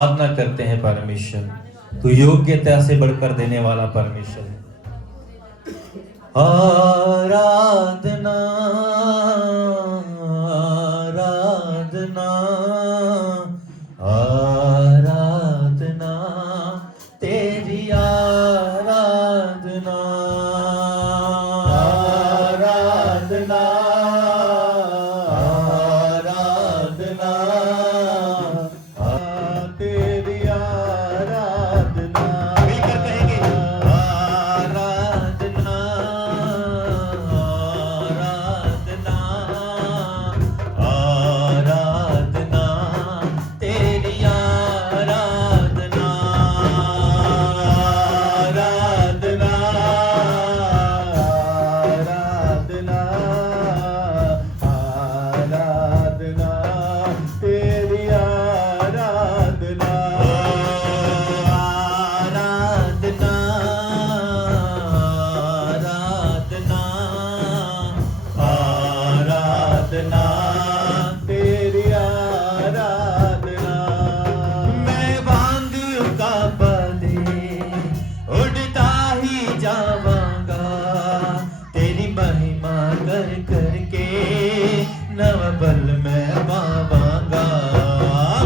आराधना करते हैं परमेश्वर। तू योग्यता से बढ़कर देने वाला परमेश्वर है। आराधना आराधना आराधना तेरी आराधना आराधना आराधना तेरी आराधना। मिलकर कहेंगे आराधना आराधना आराधना तेरी आराधना आराधना आराधना आराधना तेरी आराधना आराधना आराधना तेरी आराधना। मैं वांगू का बले उड़ता ही जावांगा तेरी महिमा कर करके नव बल में पावांगा।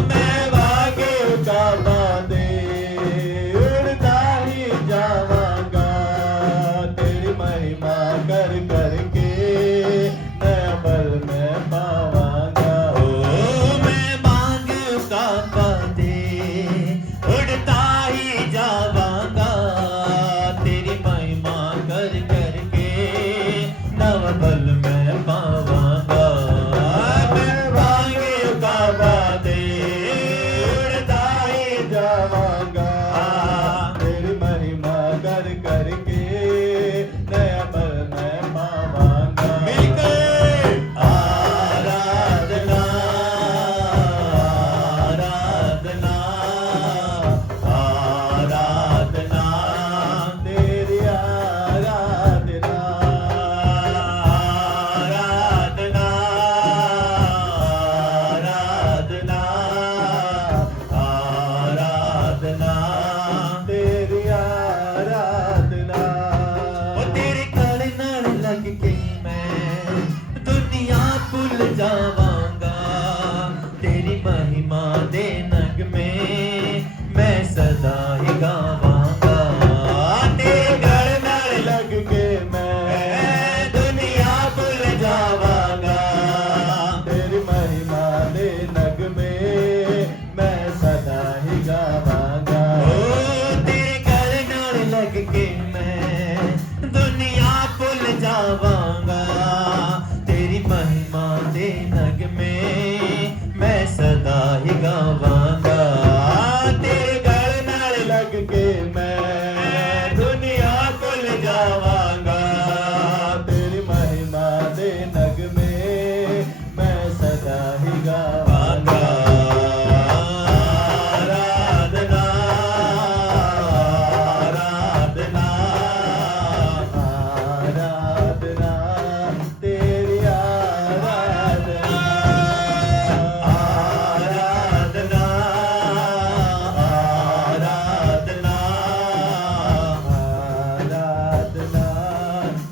मैं वांगू का बले उड़ता ही जावांगा तेरी महिमा कर करके नया बल में पावांगा। ओ मैं मांग का पदे उड़ता ही जावांगा तेरी महिमा कर करके नव बल में पावांगा। मैं मांग का पदे उड़ता ही जावांगा तेरी महिमा कर करके नया बल में पावांगा। मिलकर आराधना आराधना आराधना तेरी आराधना आराधना आराधना आराधना तेरी आराधना। ओ तेरे गले नाल लग के मैं दुनिया भूल जावांगा तेरी महिमा दे नग में मैं सदा ही गावांगा। तेरे गले नाल लग के मैं दुनिया भूल जावांगा तेरी महिमा दे नग में मैं सदा ही गावांगा। ओ तेरे गले नाल लग के मैं दुनिया भूल जावांगा तेरी महिमा दे नग में मैं सदा ही गावांगा। तेरे गले नाल लग के मैं दुनिया भूल जावांगा तेरी महिमा दे नग में मैं सदा ही गावांगा। आराधना आराधना आराधना तेरी आराधना आराधना आराधना आराधना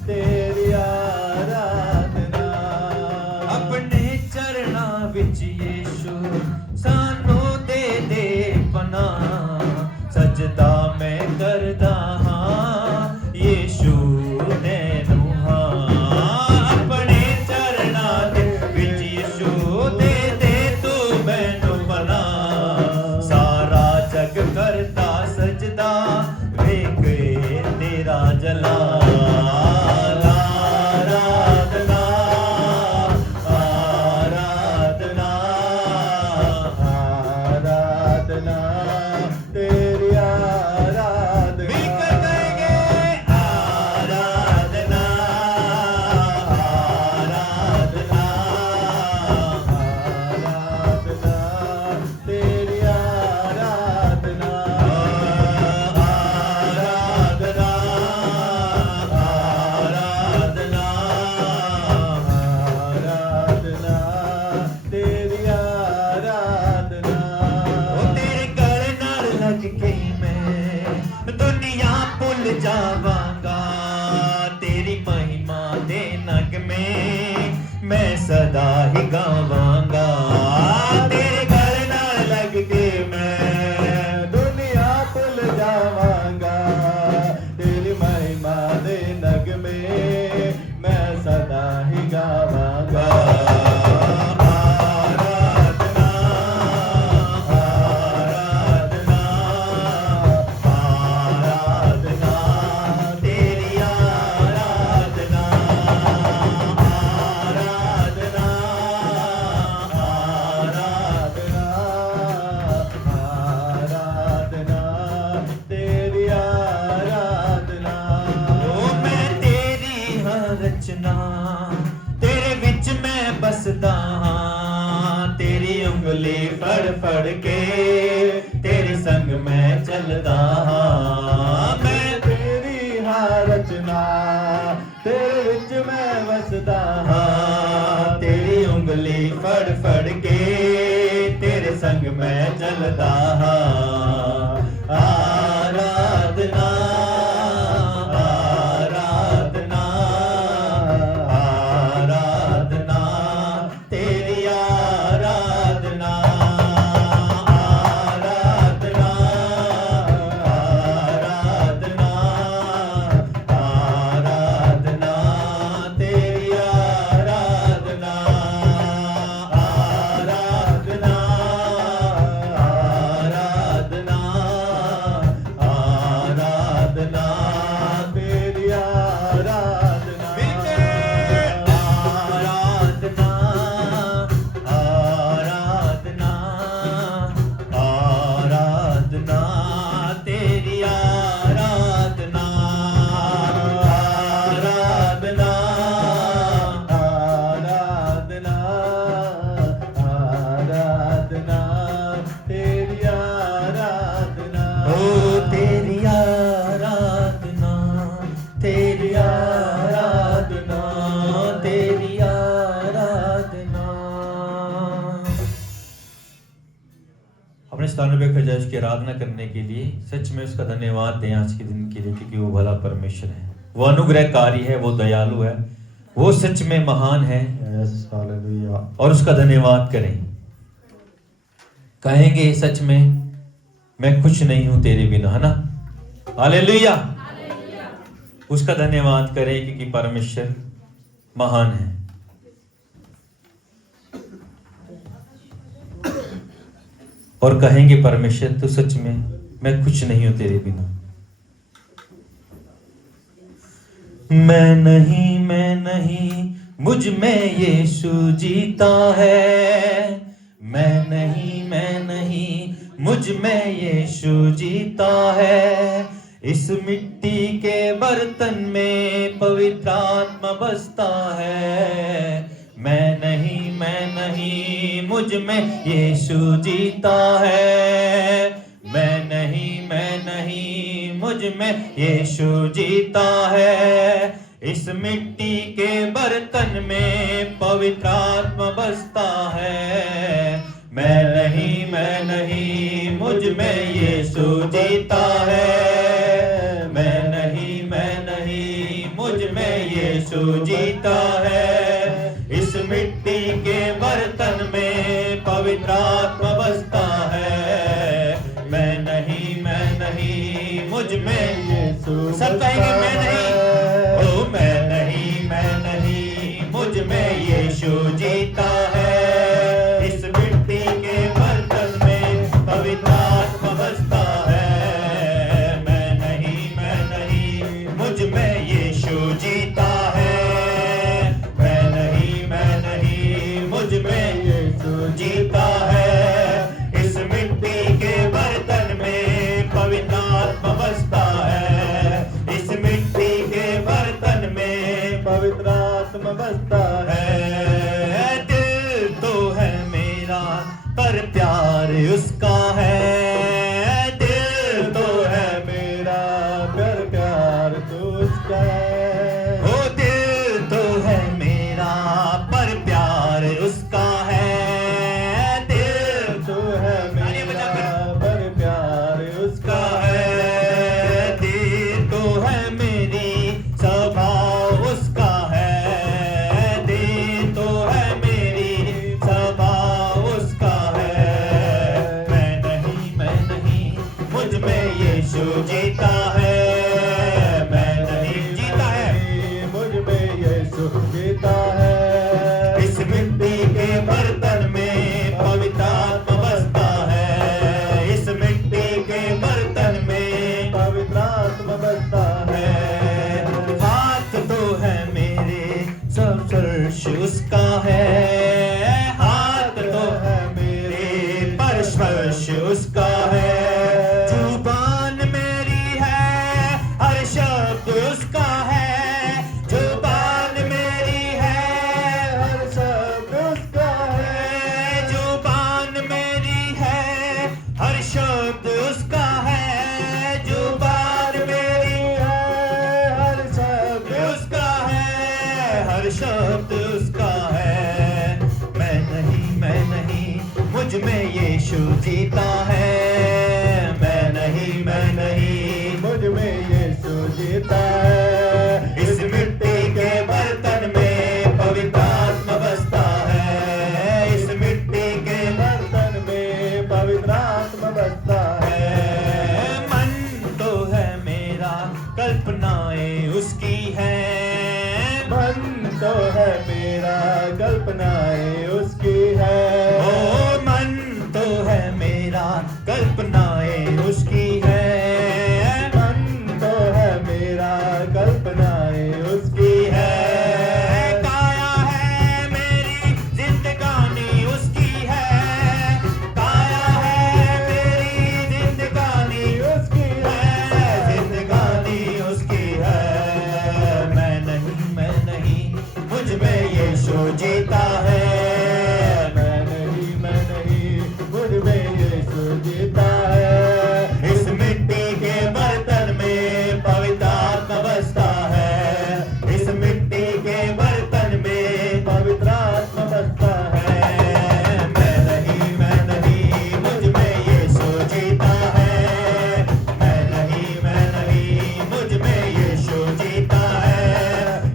तेरी आराधना। अपने चरणा विच यीशु सानू दे दे पनाह सजदा मैं करदा हां यीशु नैनू हां। अपने चरणा दे विच यीशु दे दे तू मैनू पनाह सारा जग करता सजदा वेख तेरा जलाल। आराधना आराधना सदा ही गावांगा तेरे गल नाल लग के मैं दुनिया भुल जावांगा तेरी महिमा दे नगमे मैं सदा ही गावांगा आराधना आराधना आराधना तेरी आराधना आराधना आराधना आराधना तेरी आराधना ओ मैं तेरी हर रचना तेरे विच मैं बसदा हां तेरी उंगली फड़ फड़ के तेरे संग मैं चलदा हां मैं तेरी हर रचना तेरे विच मैं वसदा हाँ तेरी उंगली फड़ फड़ के तेरे संग मैं चलदा हां आराधना आराधना आराधना तेरी आराधना आराधना आराधना आराधना तेरी आराधना आराधना आराधना आराधना तेरी आराधना आराधना आराधना आराधना तेरी आराधना आराधना आराधना आराधना तेरी आराधना ओ तेरी आराधना तेरी आराधना तेरी आराधना अपने स्थान पे खड़े उसकी आराधना करने के लिए सच में उसका धन्यवाद दें आज के दिन के लिए क्योंकि वो भला परमेश्वर है वो अनुग्रहकारी है वो दयालु है वो सच में महान है यस हालेलुया और उसका धन्यवाद करें कहेंगे सच में मैं कुछ नहीं हूं तेरे बिना है ना हालेलुया उसका धन्यवाद करें क्योंकि परमेश्वर महान है और कहेंगे परमेश्वर तू सच में मैं कुछ नहीं हूं तेरे बिना मैं नहीं मुझ में यीशु जीता है मैं नहीं मुझ में यीशु जीता है इस मिट्टी के बर्तन में पवित्र आत्मा बसता है मैं नहीं मुझ में यीशु जीता है मैं नहीं मुझ में यीशु जीता है इस मिट्टी के बर्तन में पवित्र आत्मा बसता है मैं नहीं मुझ में यीशु जीता है मैं नहीं मुझ में यीशु जीता है इस मिट्टी के बर्तन में पवित्र आत्मा बसता है मैं नहीं मुझ में यीशु सब कहेंगे मैं नहीं ओ मैं नहीं मुझ में यीशु जीता है इस मिट्टी के बर्तन में पवित्र आत्मा बसता है मैं नहीं मुझ में यीशु जीता है मैं नहीं मुझ में यीशु जीता है इस मिट्टी के बर्तन में पवित्र आत्मा बसता है इस मिट्टी के बर्तन में पवित्र आत्मा बसता है तेरे उसका है, हाथ तो है मेरे पर स्पर्श उसका है, जुबान मेरी है हर शब्द उसका है, जुबान मेरी है हर शब्द उसका है, जुबान मेरी है हर शब्द उसका है, जुबान मेरी है हर शब्द उसका है, हर शब्द उसका है। मैं नहीं मुझ में यीशु जीता है, मैं नहीं मुझ में यीशु जीता है। इस मिट्टी के बर्तन में पवित्र आत्मा बसता है, इस मिट्टी के बर्तन में पवित्र आत्मा बसता है। मन तो है मेरा कल्पनाएं उसकी है, मन तो है मेरा कल्पनाएं उसकी है, ओ मन तो है मेरा कल्पनाएं उसकी है, मन तो है मेरा कल्पनाएं उसकी है। काया है मेरी जिंदगानी उसकी है, काया है मेरी जिंदगानी उसकी है, जिंदगानी उसकी है। मैं नहीं मुझ में यीशु जीता है, मैं नहीं मुझ में यीशु जीता है। इस मिट्टी के बर्तन में पवित्र आत्मा बसता है, इस मिट्टी के बर्तन में पवित्र आत्मा बसता है। मैं नहीं मुझ में यीशु जीता है, मैं नहीं मुझ में यीशु जीता है,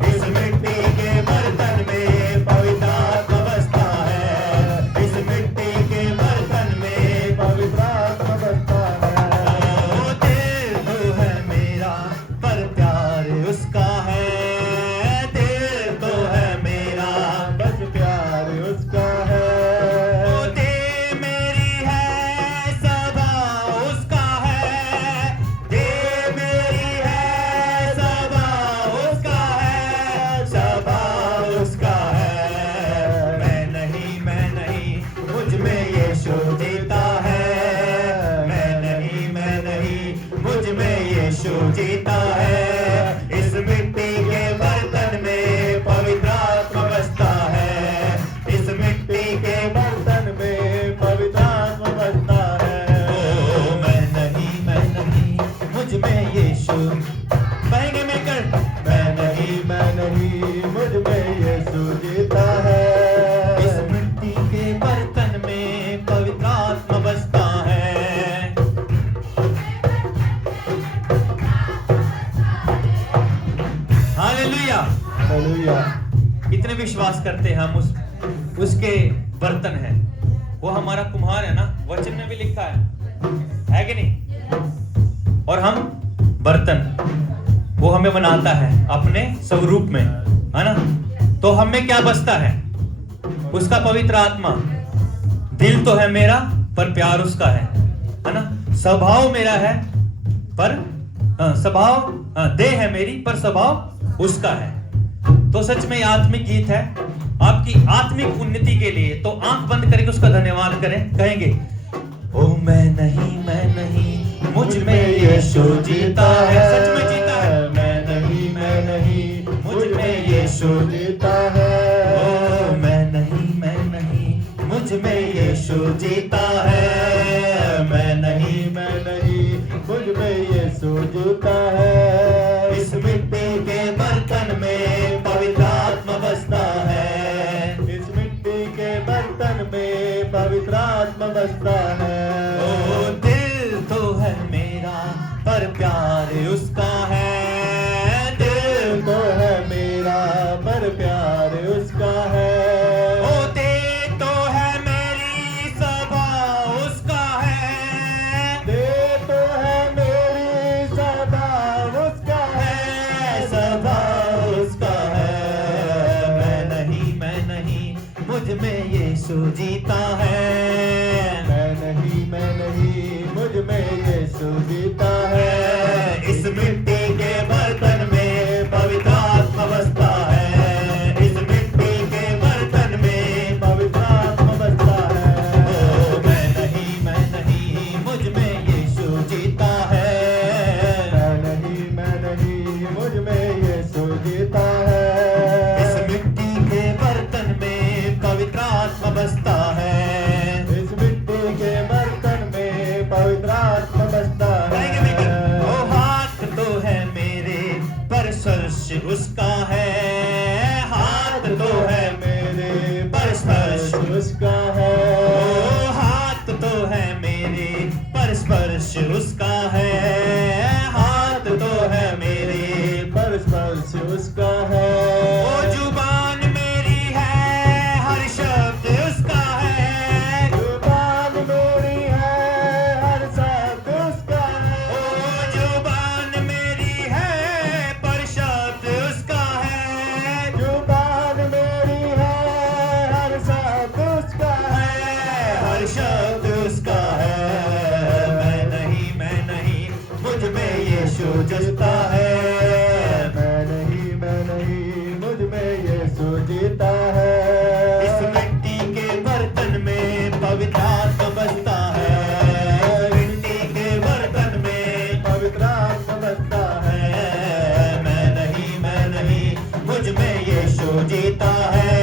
इस मिट्टी के बर्तन में पवित्र आत्मा बसता है, इस मिट्टी के बर्तन में पवित्र आत्मा बसता है। ओ दिल तो है मेरा पर प्यार उसका है, दिल तो है मेरा बस प्यार उसका है। ओ दे मेरी है सभा उसका है, दे मेरी है सभा उसका है, सभा उसका है। मैं नहीं मुझ में यीशु जीता है, मैं नहीं मुझ में यीशु जीता है, इस मिट्टी के बर्तन में पवित्र आत्मा बसता है, इस मिट्टी के बर्तन में पवित्र आत्मा बसता है। ओ मैं नहीं मुझ में यीशु कहेंगे मिलकर, मैं नहीं मुझ में यीशु जीता है। इस मिट्टी के बर्तन में पवित्र आत्मा बसता है। हालेलुया। हालेलुया। कितने विश्वास करते हैं हम उसके बर्तन हैं, वो हमारा कुम्हार है ना, वचन में भी लिखा है कि नहीं? और हम बर्तन, वो हमें बनाता है अपने स्वरूप में, है ना? तो हम में क्या बसता है? उसका पवित्र आत्मा। दिल तो है मेरा पर प्यार उसका है ना? स्वभाव मेरा है पर स्वभाव, देह है मेरी पर स्वभाव उसका है। तो सच में ये आत्मिक गीत है आपकी आत्मिक उन्नति के लिए। तो आंख बंद करके उसका धन्यवाद करें, कहेंगे ओ मैं नहीं मुझ में यीशु जीता है। सच में जीता है। मैं नहीं मुझ में यीशु जीता है। ओ मैं नहीं मुझ में यीशु जीता है। मैं नहीं मुझ में यीशु जीता है। इस मिट्टी के बर्तन में पवित्र आत्मा बसता है। इस मिट्टी के बर्तन में पवित्र आत्मा बसता है। ओ दिल तो है मेरा पर प्यार उसका है। दिल तो है मेरा पर प्यार उसका है। ओ दे तो है मेरी सभा उसका है। दे तो है मेरी सभा उसका है। सभा उसका है। मैं नहीं मुझ में यीशु जीता है। मैं नहीं मुझ में यीशु जीता है। इस मिट्टी के बर्तन में पवित्र आत्मा बसता है। इस मिट्टी के बर्तन यीशु जीता है। मैं नहीं मुझ में यीशु जीता है। इस मिट्टी के बर्तन में पवित्र आत्मा बसता है। मिट्टी के बर्तन में पवित्र आत्मा बसता है। मैं नहीं मुझ में यीशु जीता है।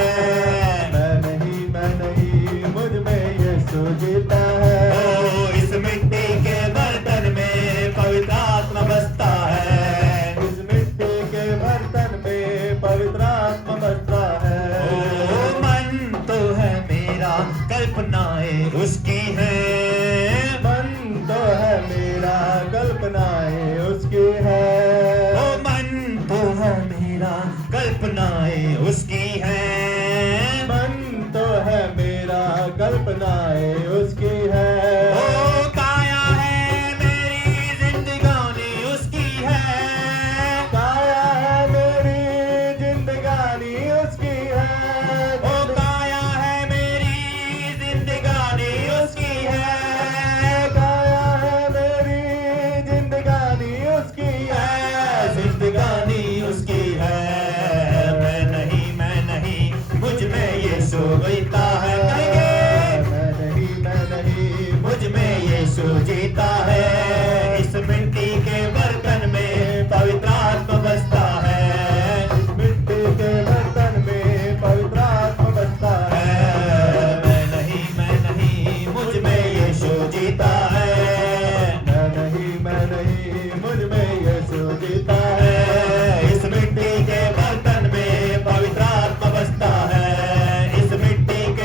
मैं नहीं मुझ में यीशु जीता है। ओ, इस मिट्टी के बर्तन में पवित्र आत्मा बसता है। इस मिट्टी के बर्तन में पवित्र आत्मा बसता है। ओ, मन तो है मेरा, कल्पनाएं उसकी हैं। मन तो है मेरा, कल्पनाएं उसकी है। ओ, मन तो है मेरा, कल्पनाएं उसकी हैं। मन तो है मेरा, कल्पनाएं उसकी है। ओ, काया है मेरी, जिंदगानी उसकी है। काया है मेरी, जिंदगानी उसकी है। ओ, काया है मेरी, जिंदगानी उसकी है। काया है मेरी, जिंदगानी उसकी है। जिंदगानी उसकी है। मैं नहीं मुझ में यीशु जीता है। कहेंगे मैं नहीं मुझ में यीशु जीता है। इस मिट्टी के बर्तन में पवित्र आत्मा बसता है। इस मिट्टी के बर्तन में पवित्र आत्मा बसता है। मैं नहीं मुझ में यीशु जीता है। मैं नहीं मुझ में यीशु जीता है। इस मिट्टी के बर्तन में पवित्र आत्मा बसता है। इस मिट्टी के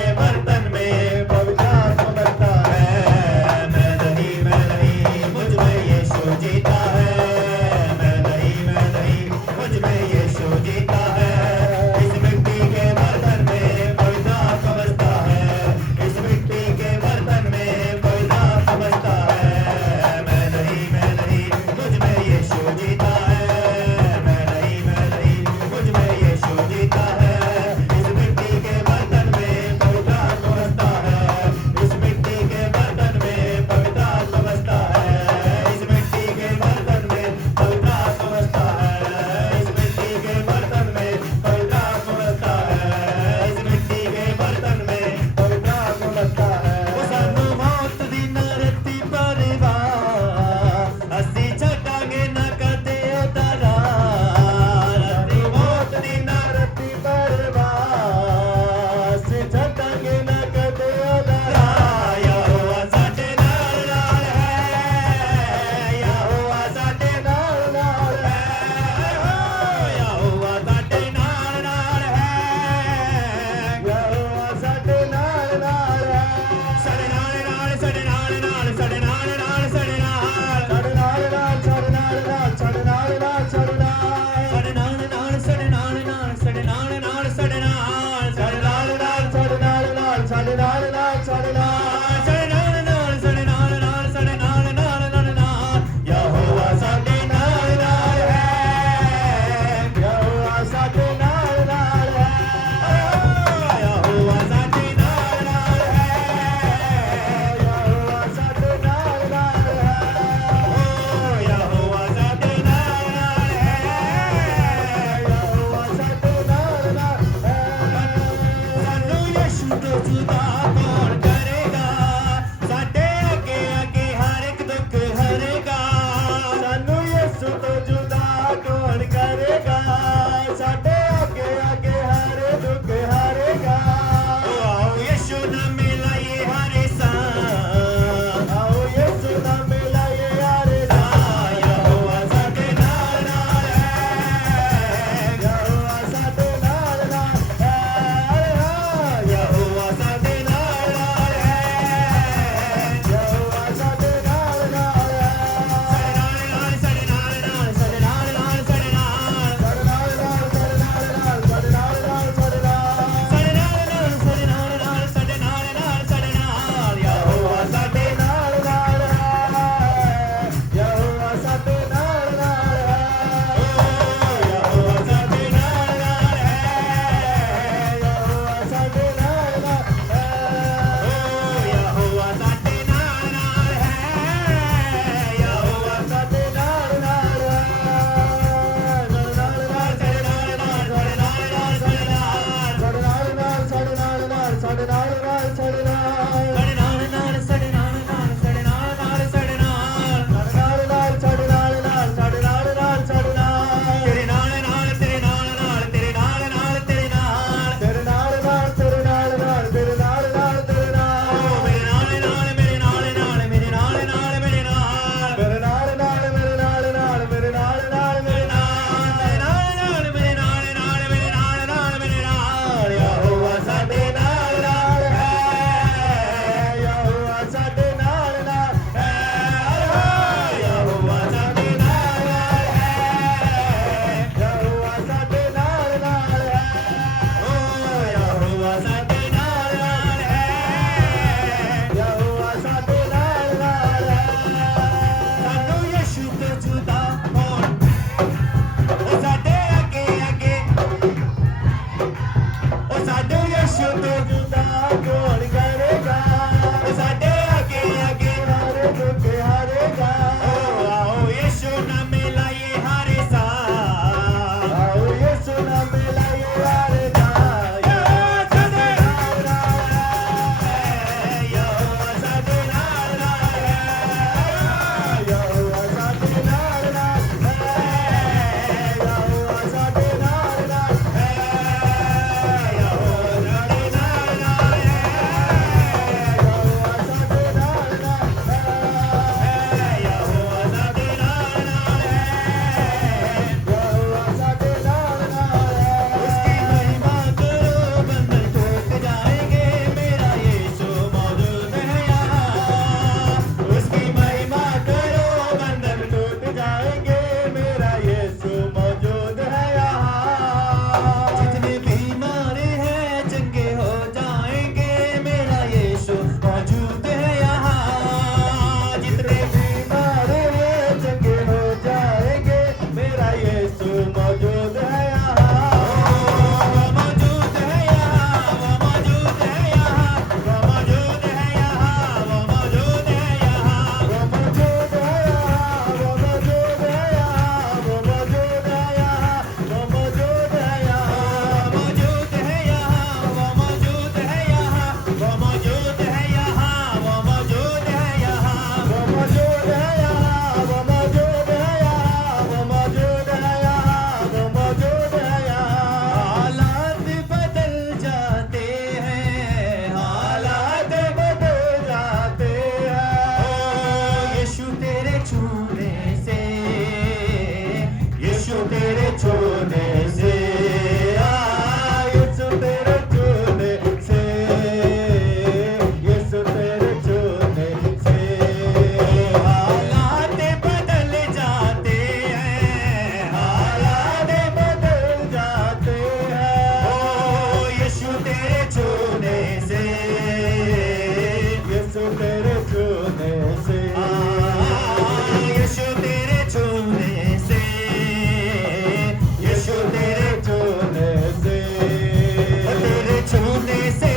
छूने से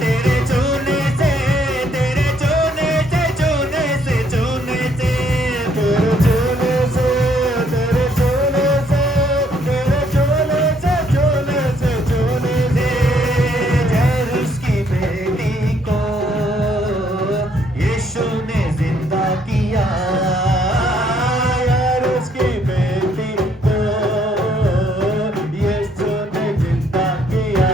तेरे छूने से तेरे छूने से छूने से छूने से तेरे छूने से तेरे छूने से तेरे छूने से छूने से छूने से जहर उसकी बेटी को यीशु ने जिंदा किया यार उसकी बेटी को यीशु ने जिंदा किया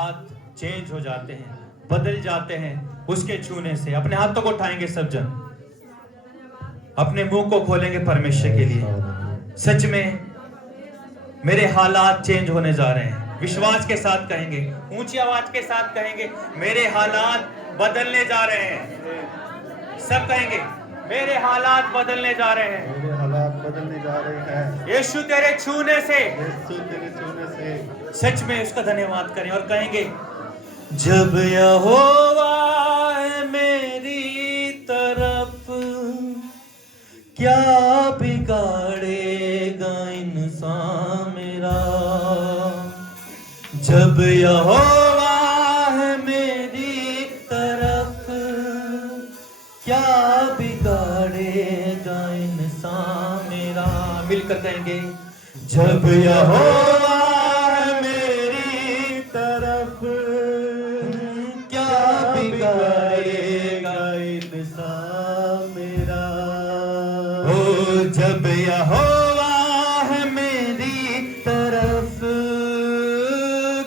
हालात चेंज हो जाते हैं, बदल जाते हैं उसके छूने से। अपने हाथों को उठाएंगे सब जन, अपने मुंह को खोलेंगे परमेश्वर के लिए। सच में मेरे हालात चेंज होने जा रहे हैं। विश्वास के साथ कहेंगे, ऊंची आवाज के साथ कहेंगे, मेरे हालात बदलने जा रहे हैं। सब कहेंगे, मेरे हालात बदलने जा रहे हैं। मेरे हालात बदलने जा रहे हैं यीशु तेरे छूने से। यीशु तेरे छूने से। सच में उसका धन्यवाद करें और कहेंगे, जब यहोवा है मेरी तरफ, क्या बिगाड़ेगा इंसान मेरा। जब यहोवा है मेरी तरफ, क्या बिगाड़ेगा इंसान मेरा। मिलकर कहेंगे, जब यहोवा है मेरी तरफ, क्या बिगाड़ेगा इंसान मेरा। ओ जब यहोवा है मेरी तरफ,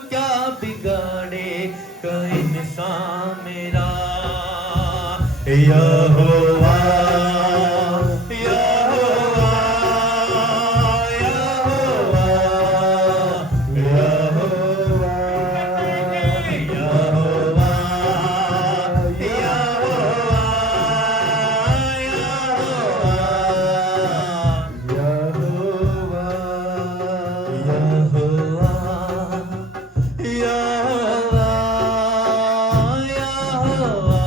क्या बिगाड़ेगा इंसान मेरा। यहोवा यहोवा यहोवा यहोवा यहोवा यहोवा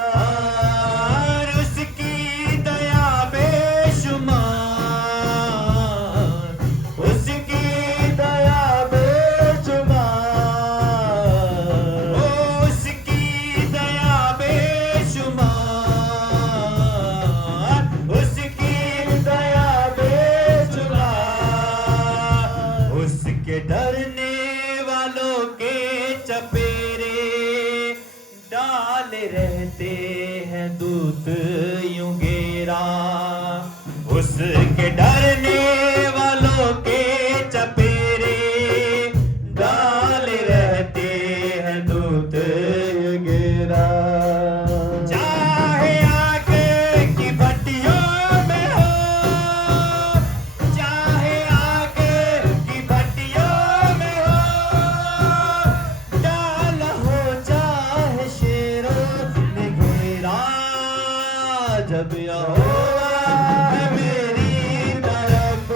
बेशुमार, उसकी दया बेशुमार, उसकी दया बेशुमार, उसकी दया बेशुमार, उसकी दया बेशुमार, उसके डरने वालों के चपेरे डाल रहते हैं दूत यूं घेरा, उसके डरने वालों के चपेरे डाल रहते हैं दूत यूं घेरा। चाहे आग की भट्टियों में हो, चाहे आग की भट्टियों में हो, डाल हो चाहे शेरों ने घेरा, जब यहोवा है मेरी तरफ,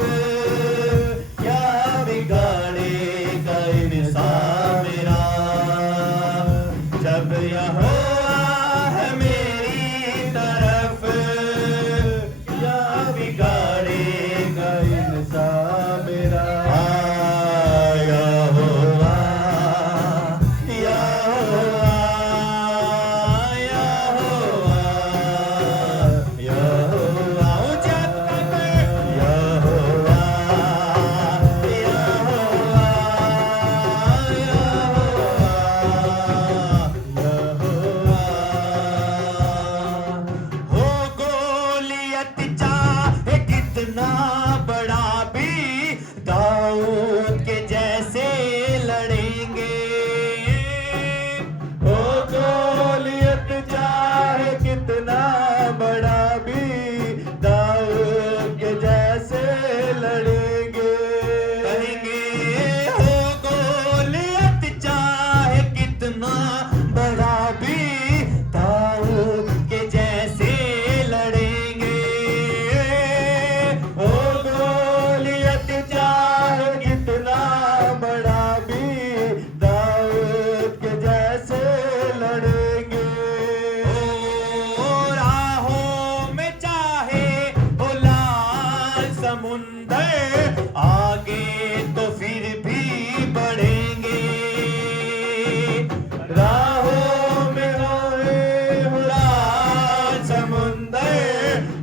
क्या बिगाड़ेगा इंसान मेरा, जब यहोवा है मेरी तरफ, क्या बिगाड़ेगा इंसान मेरा। यहोवा, यहोवा, यहोवा, यहोवा, ऊंचा करके यहोवा, यहोवा, हो गोलियत चाहे कितना बड़ा भी, दाऊद के जैसे लड़ेंगे। हो गोलियत चाहे कितना बड़ा भी, दाऊद के जैसे लड़ेंगे। कहेंगे हो गोलियत चाहे कितना बड़ा भी, दाऊद के जैसे लड़ेंगे। हो गोलियत चाहे कितना बड़ा भी, दाऊद के जैसे लड़ेंगे। ओ राहों में चाहे हो लाल समुंदर, आगे तो फिर भी बढ़ेंगे। राहों में हो लाल समुंदर,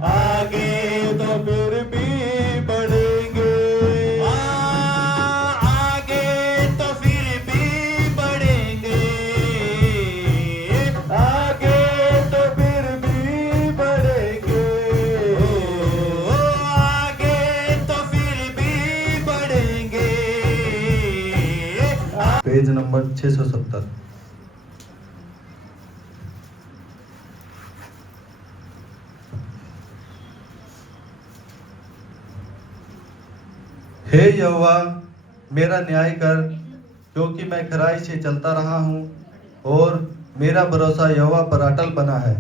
आगे तो फिर भी बढ़ेंगे। आगे तो फिर भी बढ़ेंगे, आगे तो फिर भी बढ़ेंगे। आगे तो फिर भी बढ़ेंगे। Page number 670। हे यहोवा मेरा न्याय कर, क्योंकि मैं खराई से चलता रहा हूँ और मेरा भरोसा यहोवा पर अटल बना है।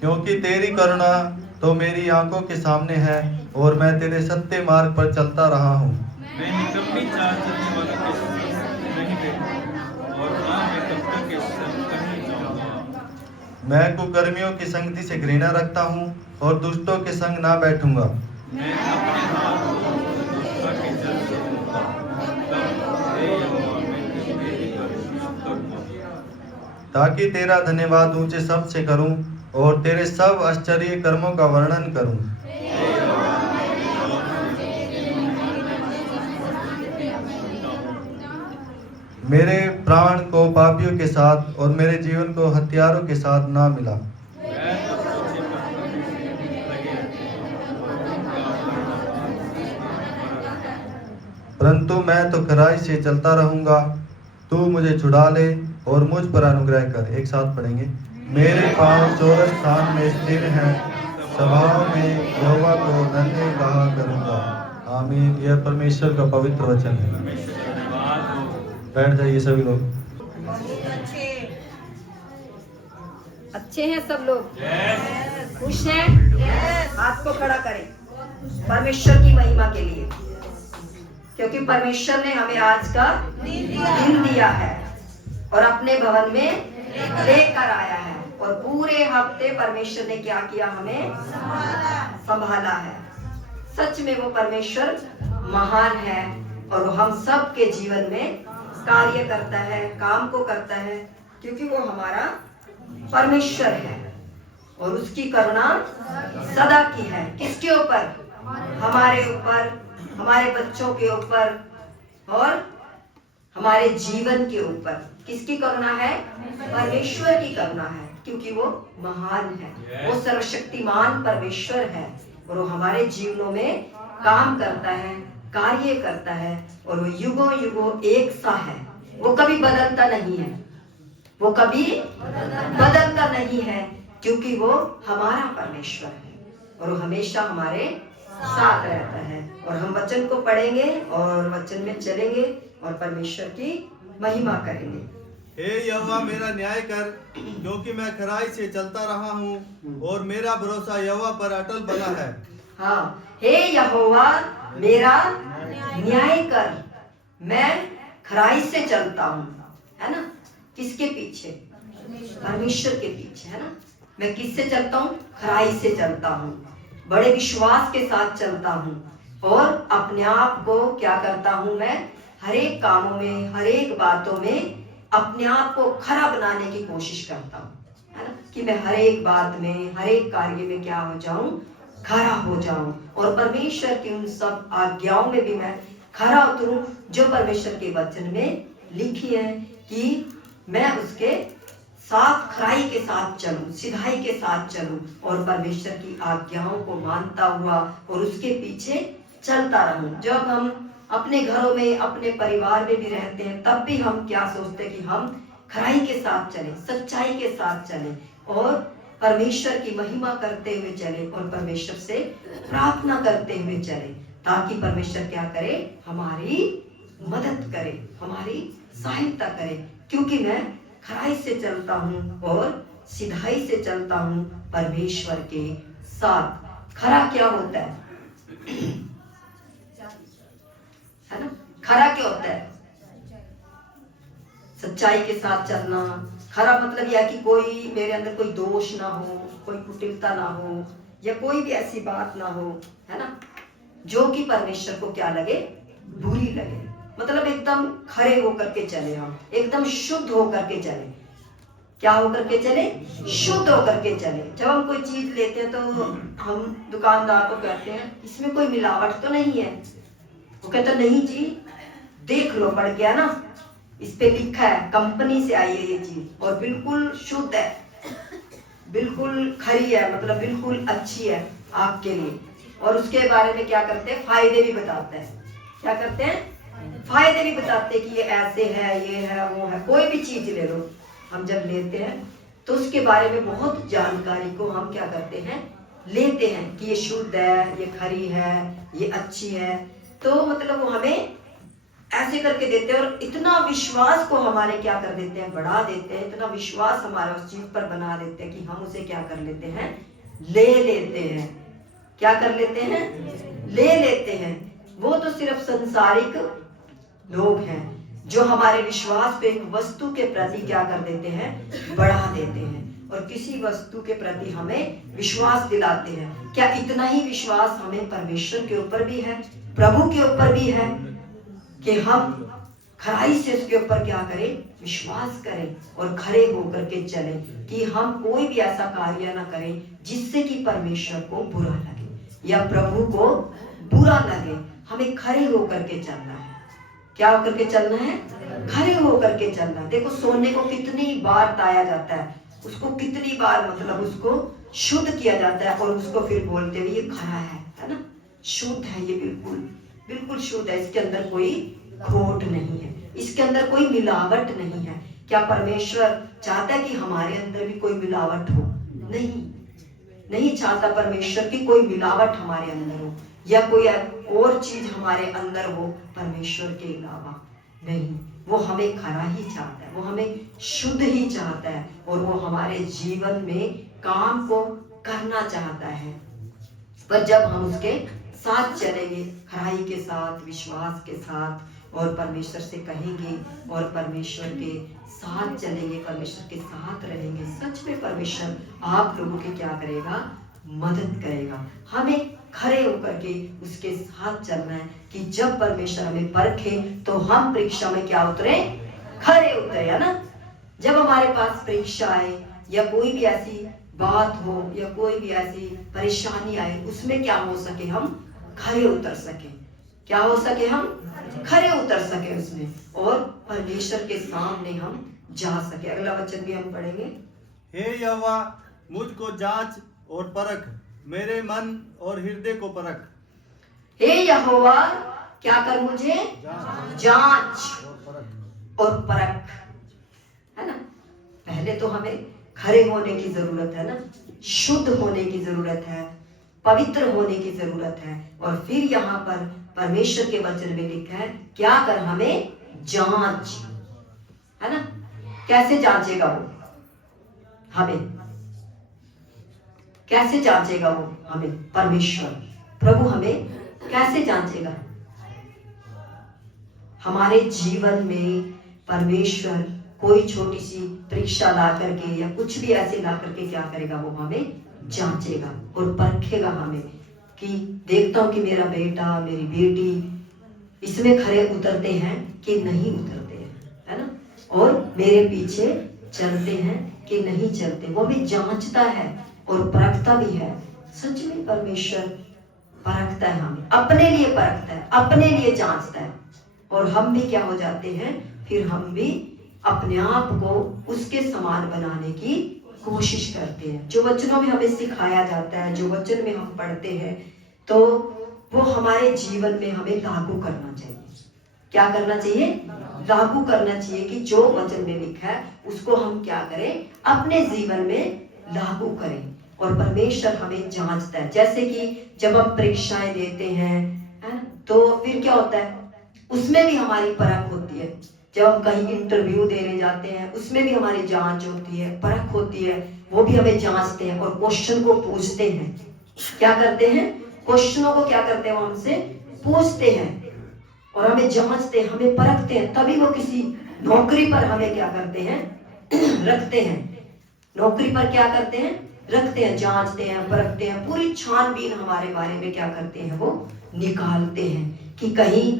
क्योंकि तेरी करुणा तो मेरी आंखों के सामने है और मैं तेरे सत्य मार्ग पर चलता रहा हूँ। मैं निकम्मी चाल चलने वालों के संग नहीं बैठूंगा, और ना मैं कपटों के संग कहीं जाऊंगा। मैं कुकर्मियों की संगति से घृणा रखता हूँ और दुष्टों के संग ना बैठूंगा। मैं अपने हाथ को मूसा के जल से धोऊंगा, तब हे यहोवा मैं तेरी करुणा करूंगा। ताकि तेरा धन्यवाद ऊंचे शब्द से करूं और तेरे सब आश्चर्य कर्मों का वर्णन करूं। मेरे प्राण को पापियों के साथ और मेरे जीवन को हत्यारों के साथ ना मिला। परंतु मैं तो खराई से चलता रहूंगा, तू मुझे छुड़ा ले और मुझ पर अनुग्रह कर। एक साथ पढ़ेंगे। मेरे पांव चौरस स्थान में स्थिर हैं, स्वभाव में यहोवा को धन्य कहा करूंगा। आमीन। यह परमेश्वर का पवित्र वचन है। बैठ जाइए सभी लोग। अच्छे हैं सब लोग, खुश हैं। हाथ को खड़ा करें परमेश्वर की महिमा के लिए। क्योंकि परमेश्वर ने हमें आज का दिन दिया है और अपने भवन में लेकर आया है, और पूरे हफ्ते परमेश्वर ने क्या किया, हमें संभाला है। सच में वो परमेश्वर महान है और हम सब के जीवन में कार्य करता है, काम को करता है, क्योंकि वो हमारा परमेश्वर है और उसकी करुणा सदा की है। किसके ऊपर? हमारे ऊपर, हमारे बच्चों के ऊपर और हमारे जीवन के ऊपर। किसकी करुणा है? परमेश्वर की करुणा है, क्योंकि वो महान है, वो सर्वशक्तिमान परमेश्वर है और वो हमारे जीवनों में काम करता है, कार्य करता है, और वो युगों युगों एक सा है। वो कभी बदलता नहीं है, वो कभी बदलता नहीं है, क्योंकि वो हमारा परमेश्वर है और वो हमेशा हमारे साथ रहता है। और हम वचन को पढ़ेंगे और वचन में चलेंगे और परमेश्वर की महिमा करेंगे। हे यहोवा मेरा न्याय कर, क्योंकि मैं खराई से चलता रहा हूँ और मेरा भरोसा यहोवा पर अटल बना है। हाँ, हे यहोवा मेरा न्याय कर, मैं खराई से चलता हूँ, है ना? किसके पीछे? परमेश्वर के पीछे, है ना? मैं किससे चलता हूँ? खराई से चलता हूँ, बड़े विश्वास के साथ चलता हूँ और अपने आप को क्या करता हूँ, मैं हर एक कामों में, हर एक बातों में अपने आप को खरा बनाने की कोशिश करता हूँ, है ना? कि मैं हर एक बात में, हर एक कार्य में क्या हो जाऊं, खरा हो जाऊं और परमेश्वर की उन सब आज्ञाओं में भी मैं खरा उतरूं जो परमेश्वर के वचन में लिखी है, कि मैं उसके साथ खराई के साथ चलूं, सिधाई के साथ चलूं और परमेश्वर की आज्ञाओं को मानता हुआ और उसके पीछे चलता रहूं। जब हम अपने घरों में, अपने परिवार में भी रहते हैं, तब भी हम क्या सोचते हैं कि हम खराई के साथ चलें, सच्चाई के साथ चलें और परमेश्वर की महिमा करते हुए चलें और परमेश्वर से प्रार्थना करते हुए चलें, ताकि परमेश्वर क्या करे, हमारी मदद करे, हमारी सहायता करे, क्योंकि मैं खराई से चलता हूँ और सिधाई से चलता हूँ परमेश्वर के साथ। खरा क्या होता है ना? खरा क्या होता है? सच्चाई के साथ चलना। खरा मतलब यह कि कोई मेरे अंदर कोई दोष ना हो, कोई कुटिलता ना हो, या कोई भी ऐसी बात ना हो, है ना, जो कि परमेश्वर को क्या लगे, बुरी लगे। मतलब एकदम खरे होकर के चले, हम एकदम शुद्ध होकर के चले। क्या होकर के चले? शुद्ध होकर के चले। जब हम कोई चीज लेते हैं तो हम दुकानदार को कहते हैं इसमें कोई मिलावट तो नहीं है। वो कहता नहीं जी, देख लो, पड़ गया ना, इस पे लिखा है कंपनी से आई है ये चीज और बिल्कुल शुद्ध है, बिल्कुल खरी है, मतलब बिल्कुल अच्छी है आपके लिए। और उसके बारे में क्या करते हैं, फायदे भी बताते हैं। क्या करते हैं? फायदे भी बताते हैं कि ये ऐसे है, ये है, वो है। कोई भी चीज ले लो, हम जब लेते हैं तो उसके बारे में बहुत जानकारी को हम क्या करते हैं, लेते हैं कि ये शुद्ध है, ये खरी है, ये अच्छी है। तो मतलब वो हमें ऐसे करके देते हैं और इतना विश्वास को हमारे क्या कर देते हैं, बढ़ा देते हैं। इतना विश्वास हमारा उस चीज पर बना देते हैं कि हम उसे क्या कर लेते हैं, ले लेते हैं। क्या कर लेते हैं? ले लेते हैं। वो तो सिर्फ संसारिक लोग हैं जो हमारे विश्वास पे एक वस्तु के प्रति क्या कर देते हैं, बढ़ा देते हैं और किसी वस्तु के प्रति हमें विश्वास दिलाते हैं। क्या इतना ही विश्वास हमें परमेश्वर के ऊपर भी है, प्रभु के ऊपर भी है, कि हम खराई से उसके ऊपर क्या करें, विश्वास करें और खरे होकर के चलें, कि हम कोई भी ऐसा कार्य ना करें जिससे कि परमेश्वर को बुरा लगे या प्रभु को बुरा लगे। हमें खरे होकर के चलना है। क्या होकर के चलना है? खरे होकर के चलना है। देखो सोने को कितनी बार ताया जाता है, उसको कितनी बार मतलब उसको शुद्ध किया जाता है और उसको फिर बोलते हुए ये खरा है ना, शुद्ध है, ये बिल्कुल बिल्कुल शुद्ध है, इसके अंदर कोई खोट नहीं है, इसके अंदर कोई मिलावट नहीं है। क्या परमेश्वर चाहता है कि हमारे अंदर भी कोई मिलावट हो? नहीं चाहता परमेश्वर की कोई मिलावट हमारे अंदर हो या कोई और चीज हमारे अंदर हो परमेश्वर के अलावा। नहीं, वो हमें खरा ही चाहता है, वो हमें शुद्ध ही चाहता है और वो हमारे जीवन में काम को करना चाहता है। पर जब हम उसके साथ चलेंगे, खराई के साथ, विश्वास के साथ, और परमेश्वर से कहेंगे और परमेश्वर के साथ चलेंगे, परमेश्वर के साथ रहेंगे, सच में परमेश्वर आप लोगों की क्या करेगा, मदद करेगा। हमें खड़े होकर के उसके साथ चलना है कि जब परमेश्वर हमें परखे तो हम परीक्षा में क्या उतरे, खड़े उतरे, है ना। जब हमारे पास परीक्षा आए या कोई भी ऐसी बात हो या कोई भी ऐसी परेशानी आए, उसमें क्या हो सके, हम खड़े उतर सके, क्या हो सके, हम खड़े उतर सके उसमें, और परमेश्वर के सामने हम जा सके। अगला वचन भी हम पढ़ेंगे। हे यहोवा, मुझको जांच और परख, मेरे मन और हृदय को परख। हे यहोवा, क्या कर, मुझे जांच और परख, है ना। पहले तो हमें खड़े होने की जरूरत है ना, शुद्ध होने की जरूरत है, पवित्र होने की जरूरत है, और फिर यहाँ पर परमेश्वर के वचन में लिखा है क्या कर, हमें जांच, है ना। कैसे जांचेगा वो हमें, कैसे जांचेगा वो हमें, परमेश्वर प्रभु हमें कैसे जांचेगा। हमारे जीवन में परमेश्वर कोई छोटी सी परीक्षा ला करके या कुछ भी ऐसे ला करके क्या करेगा, वो हमें जांचेगा और परखेगा हमें, कि देखता हूं कि मेरा बेटा, मेरी बेटी इसमें खरे उतरते हैं कि नहीं उतरते हैं, है ना, और मेरे पीछे चलते हैं कि नहीं चलते। वो भी जांचता है और परखता भी है। सच में परमेश्वर परखता है हमें, अपने लिए परखता है, अपने लिए जांचता है, और हम भी क्या हो जाते हैं, फिर हम भी अपने आप को उसके समान बनाने की कोशिश करते हैं। जो वचनों में हमें सिखाया जाता है, जो वचन में हम पढ़ते हैं, तो वो हमारे जीवन में हमें लागू करना चाहिए। क्या करना चाहिए, लागू करना चाहिए, कि जो वचन में लिखा है उसको हम क्या करें, अपने जीवन में लागू करें। और परमेश्वर हमें जांचता है, जैसे कि जब हम परीक्षाएं देते हैं, है ना, तो फिर क्या होता है, उसमें भी हमारी परख होती है। जब हम कहीं इंटरव्यू देने जाते हैं, उसमें भी हमारी जांच होती है, परख होती है, वो भी हमें जांचते हैं और क्वेश्चन को पूछते हैं। क्या करते हैं, क्वेश्चनों को क्या करते हैं, वो हमसे पूछते हैं और हमें जांचते हैं, हमें परखते हैं, तभी वो किसी नौकरी पर हमें क्या करते हैं, रखते हैं। नौकरी पर क्या करते हैं, रखते हैं, जांचते हैं, परखते हैं, पूरी छानबीन हमारे बारे में क्या करते हैं, वो निकालते हैं, कि कहीं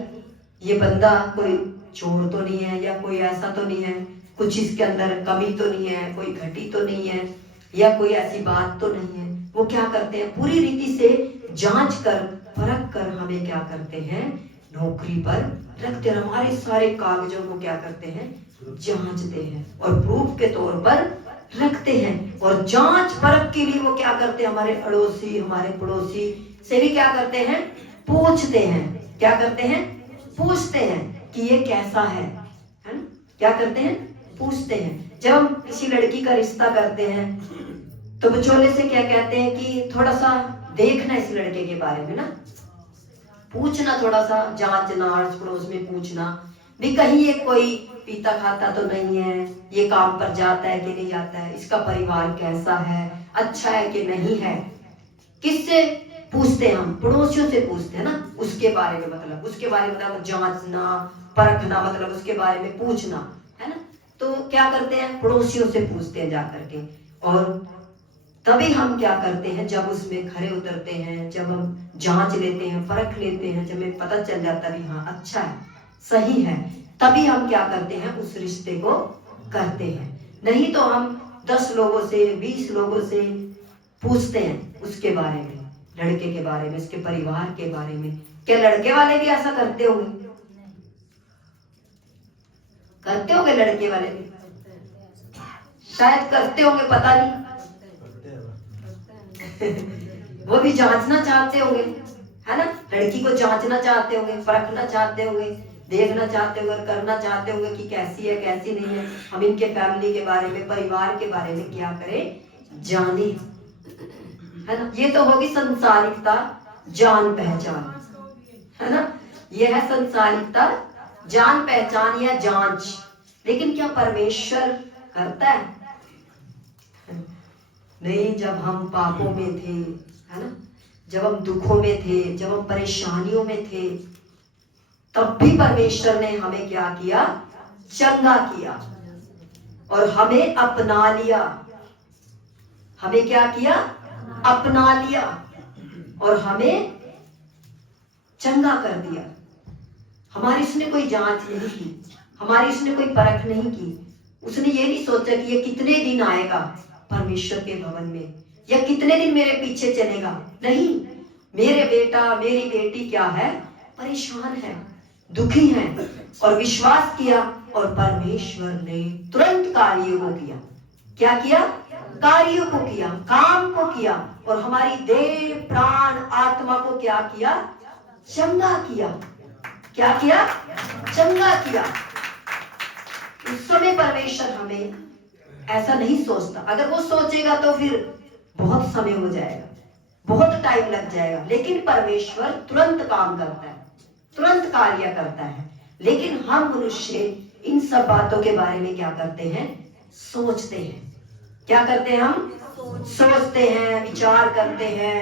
ये बंदा कोई चोर तो नहीं है, या कोई ऐसा तो नहीं है, कुछ इसके अंदर कमी तो नहीं है, कोई घटी तो नहीं है, या कोई ऐसी बात तो नहीं है। वो क्या करते हैं, पूरी रीति से जांच कर, परख कर हमें क्या करते हैं, नौकरी पर रखते हैं। हमारे सारे कागजों को क्या करते हैं, जांचते हैं और प्रूफ के तौर पर रखते हैं। और जांच परख के लिए वो क्या करते हैं, हमारे अड़ोसी, हमारे पड़ोसी से भी क्या करते हैं, पूछते हैं। क्या करते हैं, पूछते हैं कि ये कैसा है ना, क्या करते हैं, पूछते हैं। जब हम किसी लड़की का रिश्ता करते हैं तो बचोले से क्या कहते हैं, कि थोड़ा सा देखना इस लड़के के बारे में ना, पूछना, थोड़ा सा जांचना, आस पड़ोस में पूछना भी, कहीं ये कोई पीता खाता तो नहीं है, ये काम पर जाता है कि नहीं जाता है, इसका परिवार कैसा है, अच्छा है कि नहीं है। किससे पूछते हैं, हम पड़ोसियों से पूछते हैं ना, उसके बारे में, मतलब उसके बारे में मतलब जांचना, परखना, मतलब उसके बारे में पूछना, है ना। तो क्या करते हैं, पड़ोसियों से पूछते हैं जाकर के, और तभी हम क्या करते हैं, जब उसमें खरे उतरते हैं, जब हम जांच लेते हैं, परख लेते हैं, जब हमें पता चल जाता है हाँ अच्छा है, सही है, तभी हम क्या करते हैं, उस रिश्ते को करते हैं। नहीं तो हम 10 लोगों से, 20 लोगों से पूछते हैं उसके बारे में, लड़के के बारे में, उसके परिवार के बारे में। क्या लड़के वाले भी ऐसा करते होंगे, करते होंगे, लड़के वाले भी शायद करते होंगे, पता नहीं। वो भी जांचना चाहते होंगे, है ना, लड़की को जांचना चाहते होंगे, परखना चाहते होंगे, देखना चाहते होंगे, करना चाहते होंगे कि कैसी है, कैसी नहीं है। हम इनके फैमिली के बारे में, परिवार के बारे में क्या करें, जाने, है ना। ये तो होगी संसारिकता, जान पहचान, है ना, ये है संसारिकता, जान पहचान या जांच। लेकिन क्या परमेश्वर करता है, नहीं। जब हम पापों में थे, है ना, जब हम दुखों में थे, जब हम परेशानियों में थे, तब भी परमेश्वर ने हमें क्या किया? चंगा किया और हमें अपना लिया। हमें क्या किया? अपना लिया और हमें चंगा कर दिया। हमारी उसने कोई जांच नहीं की, हमारी उसने कोई परख नहीं की। उसने ये नहीं सोचा कि ये कितने दिन आएगा परमेश्वर के भवन में, या कितने दिन मेरे पीछे चलेगा। नहीं, मेरे बेटा मेरी बेटी क्या है? परेशान है, दुखी है, और विश्वास किया और परमेश्वर ने तुरंत कार्य को किया। क्या किया? कार्यों को किया, काम को किया, और हमारी देह प्राण आत्मा को क्या किया? चंगा किया। क्या किया? चंगा किया। उस समय परमेश्वर हमें ऐसा नहीं सोचता। अगर वो सोचेगा तो फिर बहुत समय हो जाएगा, बहुत टाइम लग जाएगा। लेकिन परमेश्वर तुरंत काम करता है, तुरंत कार्य करता है। लेकिन हम मनुष्य इन सब बातों के बारे में क्या करते हैं? सोचते हैं। क्या करते हैं? हम सोचते हैं, विचार करते हैं,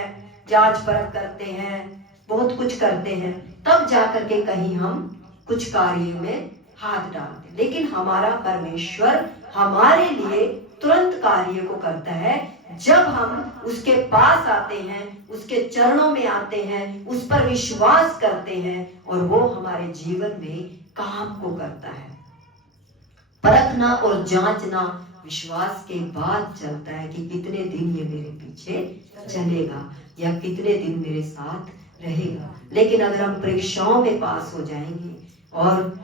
जांच परख करते हैं, बहुत कुछ करते हैं, तब जाकर के कहीं हम कुछ कार्य में हाथ डालते हैं। लेकिन हमारा परमेश्वर हमारे लिए तुरंत कार्य को करता है। जब हम उसके पास आते हैं, उसके चरणों में आते हैं, उस पर विश्वास करते हैं, और वो हमारे जीवन में काम को करता है। परखना और जांचना विश्वास के बाद चलता है कि कितने दिन ये मेरे पीछे चलेगा या कितने दिन मेरे साथ रहेगा। लेकिन अगर हम परीक्षाओं में पास हो जाएंगे और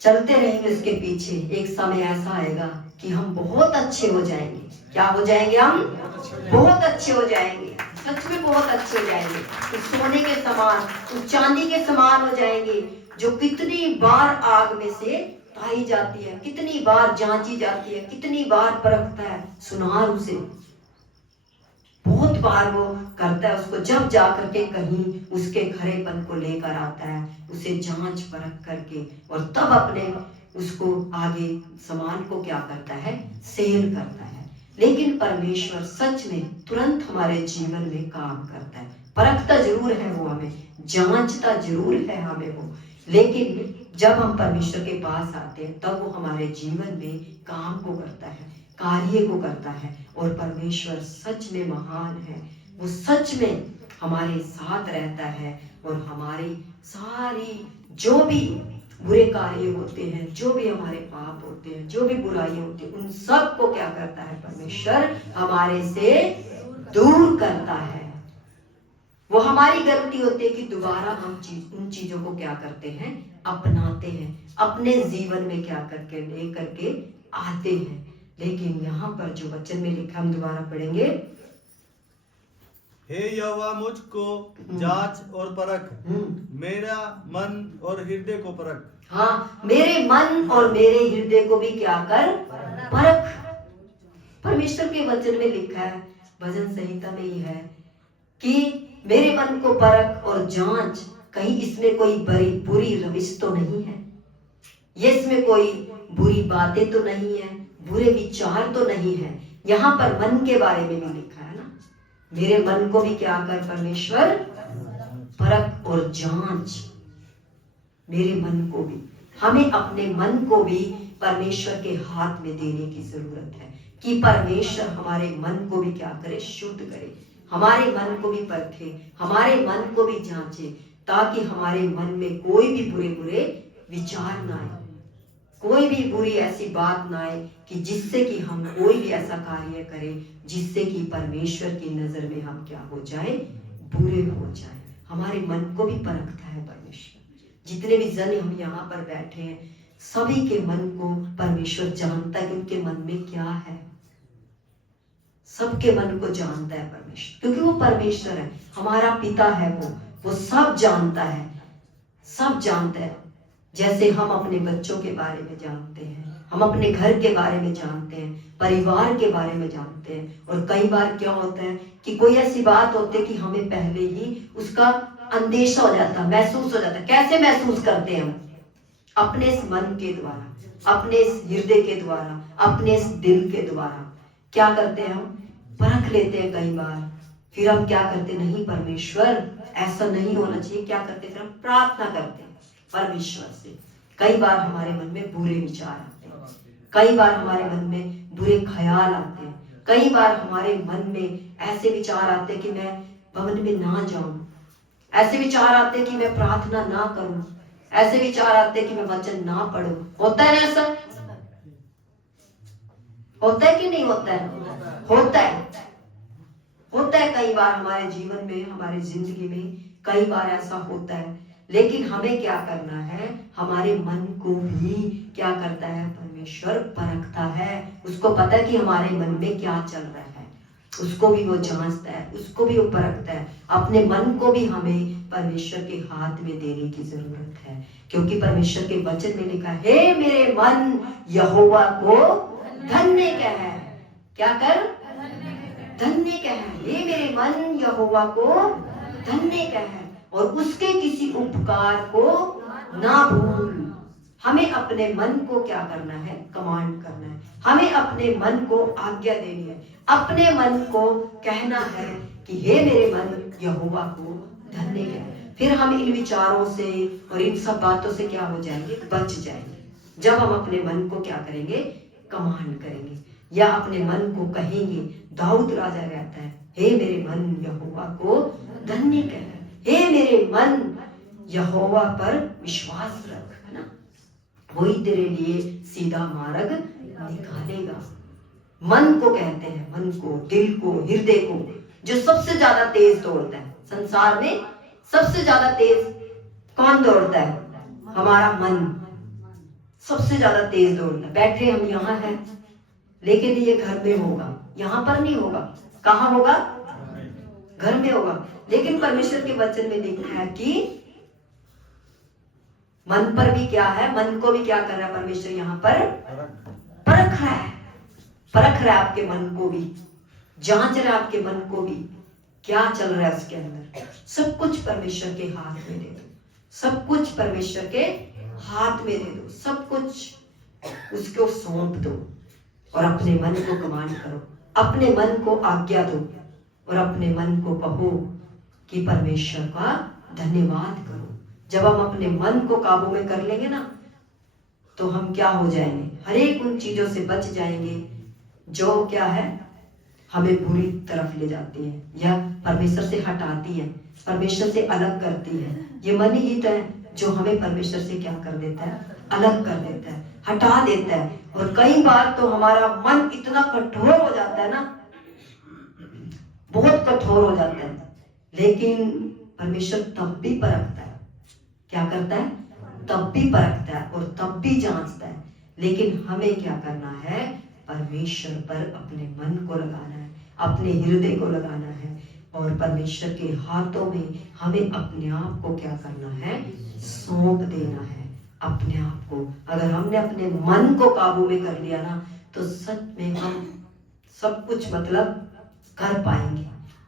चलते रहेंगे उसके पीछे, एक समय ऐसा आएगा कि हम बहुत अच्छे हो जाएंगे। क्या हो जाएंगे? हम बहुत अच्छे हो जाएंगे, सच में बहुत अच्छे हो जाएंगे। उस सोने के समान, उस चांदी के समान हो जाएंगे, जो कितनी बार आग में से पाई जाती है, कितनी बार जांची जाती है, कितनी बार परखता है सुनार उसे, बहुत बार वो करता है उसको। जब जाकर के कहीं उसके खरेपन को लेकर आता है, उसे जांच परख करके, और तब अपने उसको आगे समान को क्या करता है? सेल करता है। लेकिन परमेश्वर सच में तुरंत हमारे जीवन में काम करता है। परखता जरूर है वो हमें, जांचता जरूर है हमें वो, लेकिन जब हम परमेश्वर के पास आते हैं तब वो हमारे जीवन में काम को करता है, कार्य को करता है। और परमेश्वर सच में महान है, वो सच में हमारे साथ रहता है, और हमारी सारी जो भी बुरे कार्य होते हैं, जो भी हमारे पाप होते हैं, जो भी बुराई होती है, उन सब को क्या करता है? परमेश्वर हमारे से दूर करता है। वो हमारी गलती होती है कि दोबारा हम उन चीजों को क्या करते हैं? अपनाते हैं, अपने जीवन में क्या करके ले करके आते हैं। लेकिन यहाँ पर जो वचन में लिखा, हम दोबारा पढ़ेंगे। हे यहोवा मुझको जांच और परख, मेरा मन और हृदय को परख। हाँ, मेरे मन और मेरे हृदय को भी क्या कर? परख। परमेश्वर के वचन में लिखा है, भजन संहिता में ही है कि मेरे मन को परख और जांच, कहीं इसमें कोई बुरी रविश तो नहीं है, ये इसमें कोई बुरी बातें तो नहीं है, बुरे विचार तो नहीं है। यहाँ पर मन के बारे में भी लिखा है ना, मेरे मन को भी क्या कर? परमेश्वर परख और जांच मेरे मन को भी। हमें अपने मन को भी परमेश्वर के हाथ में देने की जरूरत है कि परमेश्वर हमारे मन को भी क्या करे? शुद्ध करे, हमारे मन को भी परखे, हमारे मन को भी जांचे, ताकि हमारे मन में कोई भी बुरे बुरे विचार ना आए, कोई भी बुरी ऐसी बात ना आए कि जिससे कि हम कोई भी ऐसा कार्य करें जिससे कि परमेश्वर की नजर में हम क्या हो जाए? बुरे हो जाए। हमारे मन को भी परखता है परमेश्वर। जितने भी जन हम यहाँ पर बैठे हैं, सभी के मन को परमेश्वर जानता है कि उनके मन में क्या है। सबके मन को जानता है परमेश्वर, क्योंकि वो परमेश्वर है, हमारा पिता है, वो सब जानता है, सब जानता है। जैसे हम अपने बच्चों के बारे में जानते हैं, हम अपने घर के बारे में जानते हैं, परिवार के बारे में जानते हैं। और कई बार क्या होता है कि कोई ऐसी बात होती है कि हमें पहले ही उसका अंदेशा हो जाता, महसूस हो जाता। कैसे महसूस करते हैं हम? अपने इस मन के द्वारा, अपने इस हृदय के द्वारा, अपने इस दिल के द्वारा क्या करते हैं? हम परख लेते हैं कई बार, फिर हम क्या करते, नहीं परमेश्वर ऐसा नहीं होना चाहिए, क्या करते, फिर हम प्रार्थना करते हैं परमेश्वर से। कई बार हमारे मन में बुरे विचार आते हैं, कई बार हमारे मन में बुरे ख्याल आते हैं, कई बार हमारे मन में ऐसे विचार आते हैं कि मैं भवन में ना जाऊं, ऐसे विचार आते हैं कि मैं प्रार्थना ना करूं, ऐसे विचार आते हैं कि मैं वचन ना पढूं। होता है ना ऐसा? होता है कि नहीं होता है? होता है, होता है। कई बार हमारे जीवन में, हमारी जिंदगी में कई बार ऐसा होता है। लेकिन हमें क्या करना है, हमारे मन को भी क्या करता है, परमेश्वर परखता है। उसको पता है कि हमारे मन में क्या चल रहा है, उसको भी वो जांचता है, उसको भी वो परखता है। अपने मन को भी हमें परमेश्वर के हाथ में देने की जरूरत है, क्योंकि परमेश्वर के वचन में लिखा है, हे मेरे मन यहोवा को धन्य कह। क्या कर? धन्य कह। हे मेरे मन यहोवा को धन्य कह और उसके किसी उपकार को ना भूल। हमें अपने मन को क्या करना है, कमांड करना है। हमें अपने मन को आज्ञा देनी है, अपने मन को कहना है कि हे मेरे मन यहोवा को धन्य कह। फिर हम इन विचारों से और इन सब बातों से क्या हो जाएंगे, बच जाएंगे। जब हम अपने मन को क्या करेंगे, कमांड करेंगे या अपने मन को कहेंगे। दाऊद राजा कहता है, हे मेरे मन यहोवा को धन्य कह, हे मेरे मन यहोवा पर विश्वास रख, है ना, वही तेरे लिए सीधा मार्ग निकालेगा। मन को कहते हैं, मन को, दिल को, हृदय को, जो सबसे ज्यादा तेज दौड़ता है संसार में। सबसे ज्यादा तेज कौन दौड़ता है? हमारा मन सबसे ज्यादा तेज दौड़ता है। बैठे हम यहाँ हैं, लेकिन ये घर में होगा, यहाँ पर नहीं होगा। कहाँ होगा? घर में होगा। लेकिन परमेश्वर के वचन में लिखा है कि मन पर भी क्या है, मन को भी क्या कर रहा है परमेश्वर, यहाँ पर परख रहा है, परख रहा है आपके मन को भी, जांच रहा है आपके मन को भी, क्या चल रहा है उसके अंदर। सब कुछ परमेश्वर के हाथ में दे दो, सब कुछ परमेश्वर के हाथ में दे दो, सब कुछ उसको सौंप दो और अपने मन को कमांड करो, अपने मन को आज्ञा दो और अपने मन को कहो कि परमेश्वर का धन्यवाद करो। जब हम अपने मन को काबू में कर लेंगे ना, तो हम क्या हो जाएंगे, हर एक उन चीजों से बच जाएंगे जो क्या है, हमें बुरी तरफ ले जाती है या परमेश्वर से हटाती है, परमेश्वर से अलग करती है। ये मन ही तो है जो हमें परमेश्वर से क्या कर देता है, अलग कर देता है, हटा देता है। और कई बार तो हमारा मन इतना कठोर हो जाता है ना, बहुत कठोर हो जाता है, लेकिन परमेश्वर तब भी परखता है। क्या करता है? तब भी परखता है और तब भी जांचता है। लेकिन हमें क्या करना है, परमेश्वर पर अपने मन को लगाना है, अपने हृदय को लगाना है और परमेश्वर के हाथों में हमें अपने आप को क्या करना है, सौंप देना है अपने आप को। अगर हमने अपने मन को काबू में कर लिया ना, तो सच में हम सब कुछ मतलब कर पाएंगे,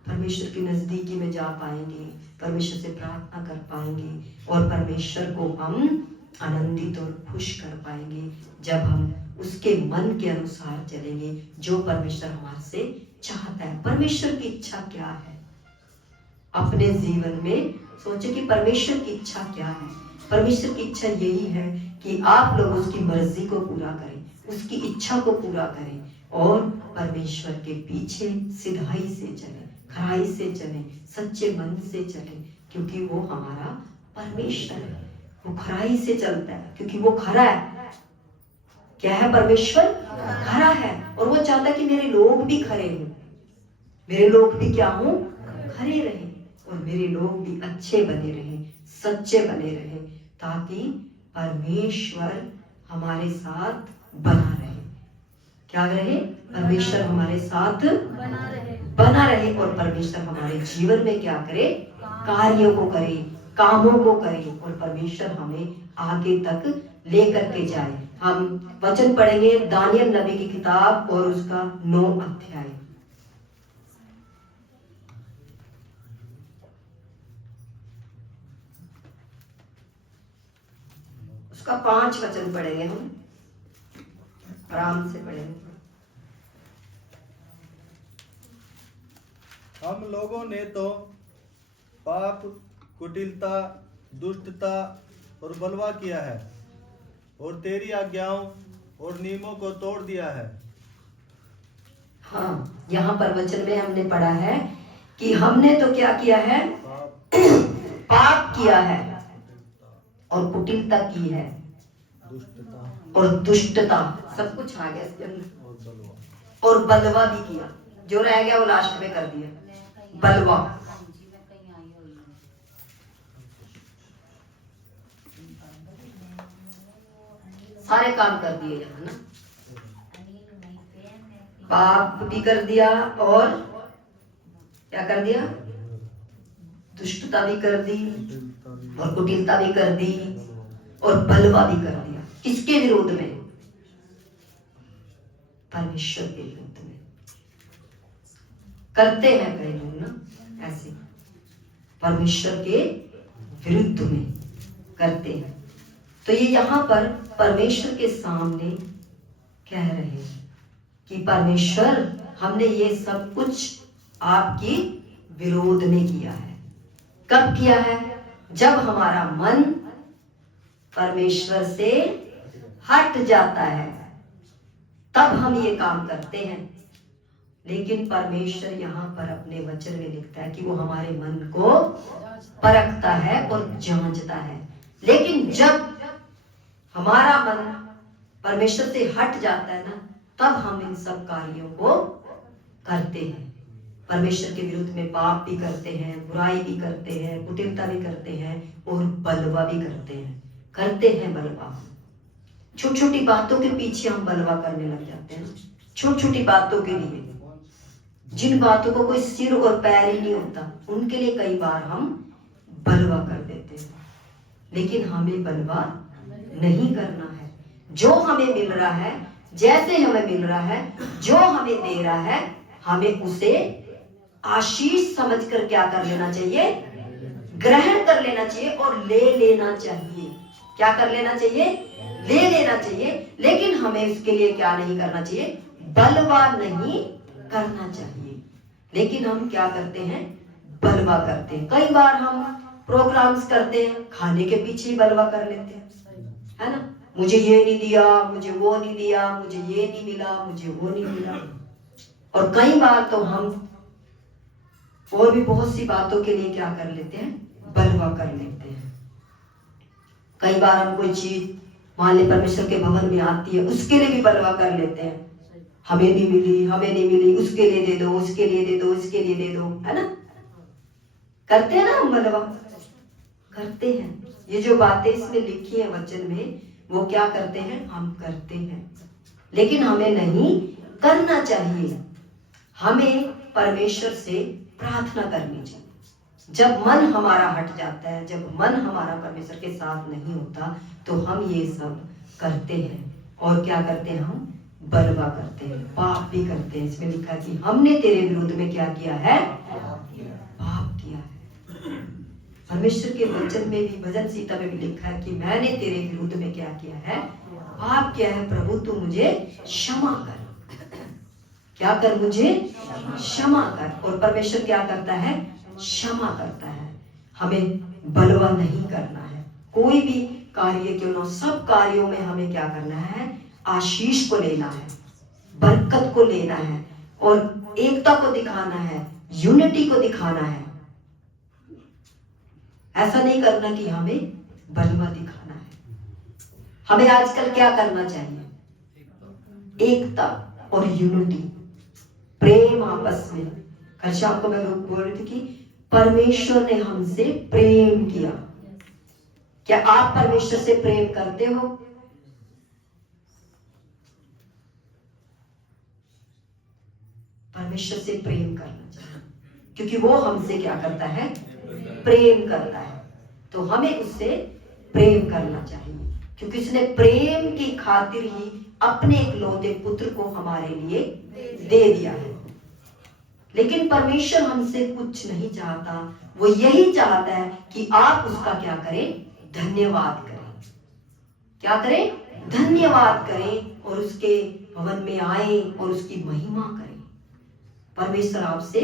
परमेश्वर की नजदीकी में जा पाएंगे, परमेश्वर से प्रार्थना कर पाएंगे और परमेश्वर को हम आनंदित और खुश कर पाएंगे जब हम उसके मन के अनुसार चलेंगे जो परमेश्वर हमारे से चाहता है। परमेश्वर की इच्छा क्या है अपने जीवन में? सोचे कि परमेश्वर की इच्छा क्या है। परमेश्वर की इच्छा यही है कि आप लोग उसकी मर्जी को पूरा करें, उसकी इच्छा को पूरा करें और परमेश्वर के पीछे सिधाई से चलें, खराई से चलें, सच्चे मन से चलें, क्योंकि वो हमारा परमेश्वर है। वो खराई से चलता है क्योंकि वो खरा है। क्या है? परमेश्वर खरा है और वो चाहता है कि मेरे लोग भी खरे हों, मेरे लोग भी क्या हों, खरे रहें और मेरे लोग भी अच्छे बने रहें, सच्चे बने रहें, ताकि परमेश्वर हमारे साथ बना रहे। क्या रहे? परमेश्वर हमारे साथ बना रहे और परमेश्वर हमारे जीवन में क्या करे, कार्यों को करे, कामों को करे और परमेश्वर हमें आगे तक लेकर के जाए। हम वचन पढ़ेंगे दानियल नबी की किताब और उसका 9 अध्याय। उसका 5 वचन पढ़ेंगे, हम आराम से पढ़ेंगे। हम लोगों ने तो पाप, कुटिलता, दुष्टता और बलवा किया है और तेरी आज्ञाओं और नियमों को तोड़ दिया है। हाँ, यहाँ पर वचन में हमने पढ़ा है कि हमने तो क्या किया है? पाप किया है और कुटिलता की है दुष्टता और दुष्टता, सब कुछ आ गया इसके अंदर, और बलवा। और बलवा भी किया। जो रह गया वो लास्ट में कर दिया, बलवा। सारे काम कर दिए यहाँ ना, पाप भी कर दिया और क्या कर दिया? दुष्टता भी कर दी और कुटिलता भी कर दी और बलवा भी कर दिया। किसके विरोध में? परमेश्वर के विरुद्ध में। करते हैं कई लोग ना ऐसे, परमेश्वर के विरुद्ध में करते हैं। तो ये यहाँ पर परमेश्वर के सामने कह रहे हैं कि परमेश्वर, हमने ये सब कुछ आपके विरोध में किया है। कब किया है? जब हमारा मन परमेश्वर से हट जाता है तब हम ये काम करते हैं। लेकिन परमेश्वर यहाँ पर अपने वचन में लिखता है कि वो हमारे मन को परखता है और जांचता है। लेकिन जब हमारा मन परमेश्वर से हट जाता है ना, तब हम इन सब कार्यों को करते हैं। परमेश्वर के विरुद्ध में पाप भी करते हैं, बुराई भी करते हैं, कुटिलता भी करते हैं और बलवा भी करते हैं बलवा। छोटी छोटी बातों के पीछे हम बलवा करने लग जाते हैं। छोटी छोटी बातों के लिए, जिन बातों को कोई सिर और पैर ही नहीं होता, उनके लिए कई बार हम बलवा कर देते हैं। लेकिन हमें बलवा नहीं करना है। जो हमें मिल रहा है, जैसे हमें मिल रहा है, जो हमें दे रहा है, हमें उसे आशीष समझकर क्या कर लेना चाहिए? ग्रहण कर लेना चाहिए और ले लेना चाहिए। क्या कर लेना चाहिए? ले लेना चाहिए। लेकिन हमें इसके लिए क्या नहीं करना चाहिए? बलवा नहीं करना चाहिए। लेकिन हम क्या करते हैं? बलवा करते हैं। कई बार हम प्रोग्राम्स करते हैं, खाने के पीछे बलवा कर लेते हैं, है ना? मुझे ये नहीं दिया, मुझे वो नहीं दिया, मुझे ये नहीं मिला, मुझे वो नहीं मिला। और कई बार तो हम और भी बहुत सी बातों के लिए क्या कर लेते हैं? बलवा कर लेते हैं। कई बार हम कोई चीज मान ले परमेश्वर के भवन में आती है, उसके लिए भी बलवा कर लेते हैं। हमें नहीं मिली, हमें नहीं मिली, उसके लिए दे दो, उसके लिए दे दो, इसके लिए दे दो, है ना? करते हैं ना हम बलवा, करते हैं। ये जो बातें इसमें लिखी है वचन में, वो क्या करते हैं? हम करते हैं। लेकिन हमें नहीं करना चाहिए। हमें परमेश्वर से प्रार्थना करनी चाहिए। जब मन हमारा हट जाता है, जब मन हमारा परमेश्वर के साथ नहीं होता, तो हम ये सब करते हैं। और क्या करते हैं? हम बलवा करते हैं, पाप भी करते हैं। इसमें लिखा है कि हमने तेरे विरुद्ध में क्या किया है? पाप किया है। परमेश्वर के वचन में भी, भजन संहिता में भी लिखा है कि मैंने तेरे विरुद्ध में क्या किया है? पाप किया है। प्रभु तू मुझे क्षमा कर। क्या कर? मुझे क्षमा कर। और परमेश्वर क्या करता है? क्षमा करता है। हमें बलवा नहीं करना है। कोई भी कार्य क्यों ना, सब कार्यों में हमें क्या करना है? आशीष को लेना है, बरकत को लेना है और एकता को दिखाना है, यूनिटी को दिखाना है। ऐसा नहीं करना कि हमें बलवा दिखाना है। हमें आजकल क्या करना चाहिए? एकता और यूनिटी, प्रेम आपस में। कल शाम को मैं बोल रही थी कि परमेश्वर ने हमसे प्रेम किया। क्या आप परमेश्वर से प्रेम करते हो? परमेश्वर से प्रेम करना चाहिए, क्योंकि वो हमसे क्या करता है? प्रेम करता है। तो हमें उससे प्रेम करना चाहिए, क्योंकि उसने प्रेम की खातिर ही अपने इकलौते पुत्र को हमारे लिए दे दिया है। लेकिन परमेश्वर हमसे कुछ नहीं चाहता। वो यही चाहता है कि आप उसका क्या करें? धन्यवाद करें। क्या करें? धन्यवाद करें और उसके भवन में आए और उसकी महिमा करें। परमेश्वर आपसे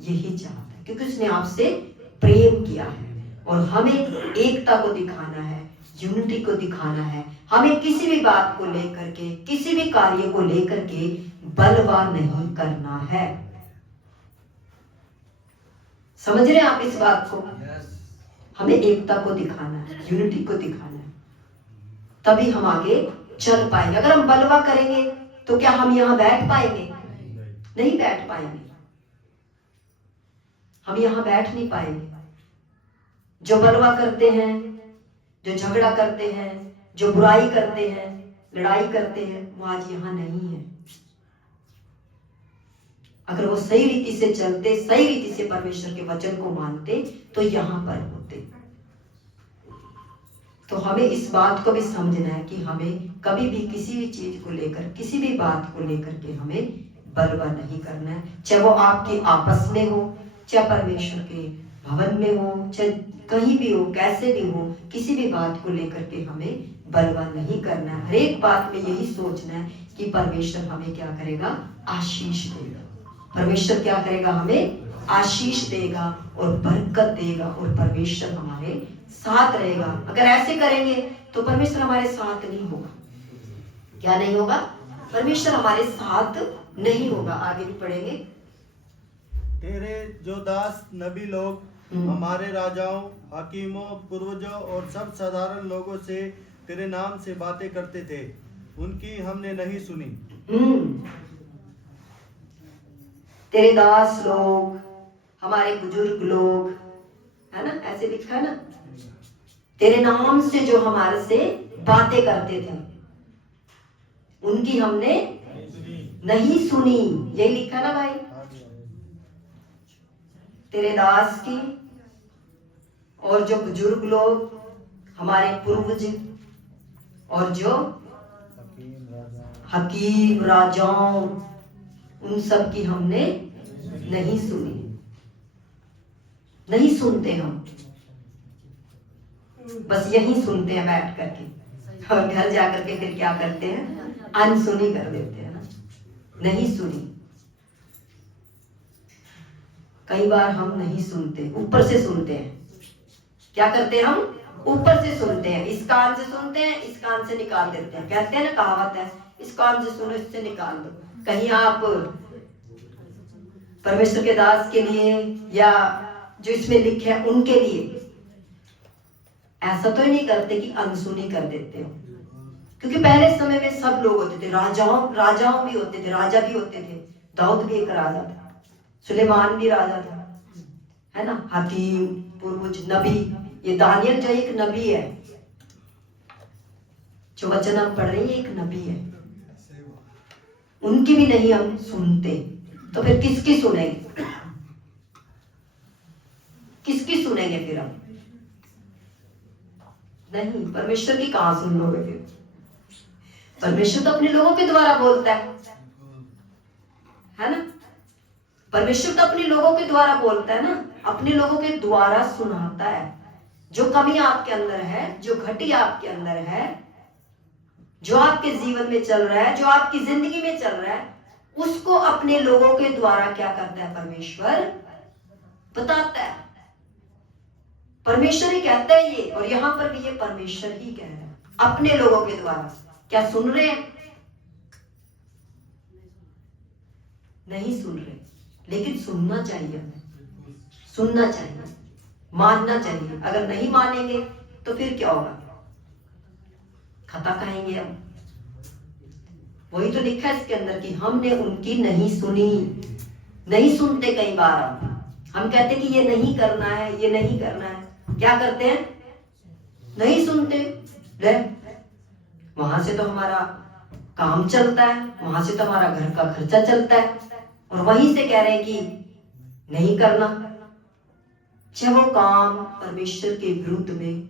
यही चाहता है, क्योंकि उसने आपसे प्रेम किया है। और हमें एकता को दिखाना है, यूनिटी को दिखाना है। हमें किसी भी बात को लेकर के, किसी भी कार्य को लेकर के बलवा नहीं करना है। समझ रहे हैं आप इस बात को? हमें एकता को दिखाना है, यूनिटी को दिखाना है, तभी हम आगे चल पाएंगे। अगर हम बलवा करेंगे तो क्या हम यहां बैठ पाएंगे? नहीं बैठ पाएंगे, हम यहां बैठ नहीं पाएंगे। जो बलवा करते हैं, जो झगड़ा करते हैं, जो बुराई करते हैं, लड़ाई करते हैं, वो आज यहां नहीं है। अगर वो सही रीति से चलते, सही रीति से परमेश्वर के वचन को मानते, तो यहां पर होते। तो हमें इस बात को भी समझना है कि हमें कभी भी किसी भी चीज को लेकर, किसी भी बात को लेकर के हमें बलवा नहीं करना है। चाहे वो आपके आपस में हो, चाहे परमेश्वर के भवन में हो, चाहे कहीं भी हो, कैसे भी हो, किसी भी बात को लेकर के हमें बलवा नहीं करना है। हर एक बात में यही सोचना है कि परमेश्वर हमें क्या करेगा? आशीष देगा। परमेश्वर क्या करेगा? हमें आशीष देगा और बरकत देगा, और परमेश्वर हमारे साथ रहेगा। अगर ऐसे करेंगे तो परमेश्वर हमारे साथ नहीं होगा। क्या नहीं होगा? परमेश्वर हमारे साथ नहीं होगा। आगे भी पढ़ेंगे। तेरे जो दास नबी लोग हमारे राजाओं, हकीमों, पूर्वजों और सब साधारण लोगों से तेरे नाम से बातें करते थे, उनकी हमने नहीं सुनी। तेरे दास लोग, हमारे बुजुर्ग लोग, है ना, ऐसे लिखा है ना, तेरे नाम से जो हमारे से बातें करते थे, उनकी हमने नहीं सुनी। यही लिखा ना भाई? तेरे दास की और जो बुजुर्ग लोग, हमारे पूर्वज, और जो हकीम राजाओं, उन सब की हमने नहीं सुनी। नहीं सुनते हम, बस यही सुनते हैं बैठ करके, और घर जाकर के फिर क्या करते हैं? अनसुनी कर देते हैं ना, नहीं सुनी। कई बार हम नहीं सुनते, ऊपर से सुनते हैं। क्या करते हैं हम? ऊपर से सुनते हैं, इस कान से सुनते हैं, इस कान से निकाल देते हैं। कहते हैं ना, कहावत है, इस कान से सुनो, इससे निकाल दो। कहीं आप परमेश्वर के दास के लिए या जो इसमें लिखे हैं उनके लिए ऐसा तो ही नहीं करते कि अनसुनी कर देते हो। क्योंकि पहले समय में सब लोग होते थे, राजाओं भी होते थे, राजा भी होते थे। दाऊद भी एक राजा था, सुलेमान भी राजा था, है ना, हकीम, पूर्वज, नबी। ये दानियल जो एक नबी है, जो वचन हम पढ़ रहे हैं, एक नबी है। उनकी भी नहीं हम सुनते, तो फिर किसकी सुनेंगे? किसकी सुनेंगे फिर हम? नहीं, परमेश्वर की कहां सुन लोगे फिर? परमेश्वर तो अपने लोगों के द्वारा बोलता है ना? परमेश्वर तो अपने लोगों के द्वारा बोलता है ना, अपने लोगों के द्वारा सुनाता है। जो कमी आपके अंदर है, जो घटी आपके अंदर है, जो आपके जीवन में चल रहा है, जो आपकी जिंदगी में चल रहा है, उसको अपने लोगों के द्वारा क्या करता है? परमेश्वर बताता है। परमेश्वर ही कहता है ये, और यहां पर भी ये परमेश्वर ही कह रहा है अपने लोगों के द्वारा। क्या सुन रहे हैं? नहीं सुन रहे, लेकिन सुनना चाहिए, सुनना चाहिए, मानना चाहिए। अगर नहीं मानेंगे तो फिर क्या होगा? खता खाएंगे हम। वही तो लिखा है इसके अंदर कि हमने उनकी नहीं सुनी। नहीं सुनते कई बार हम कहते कि ये नहीं करना है, ये नहीं करना है। क्या करते हैं? नहीं सुनते। ले, वहां से तो हमारा काम चलता है, वहां से तो हमारा घर का खर्चा चलता है, और वहीं से कह रहे हैं कि नहीं करना। चाहे वो काम परमेश्वर के विरुद्ध में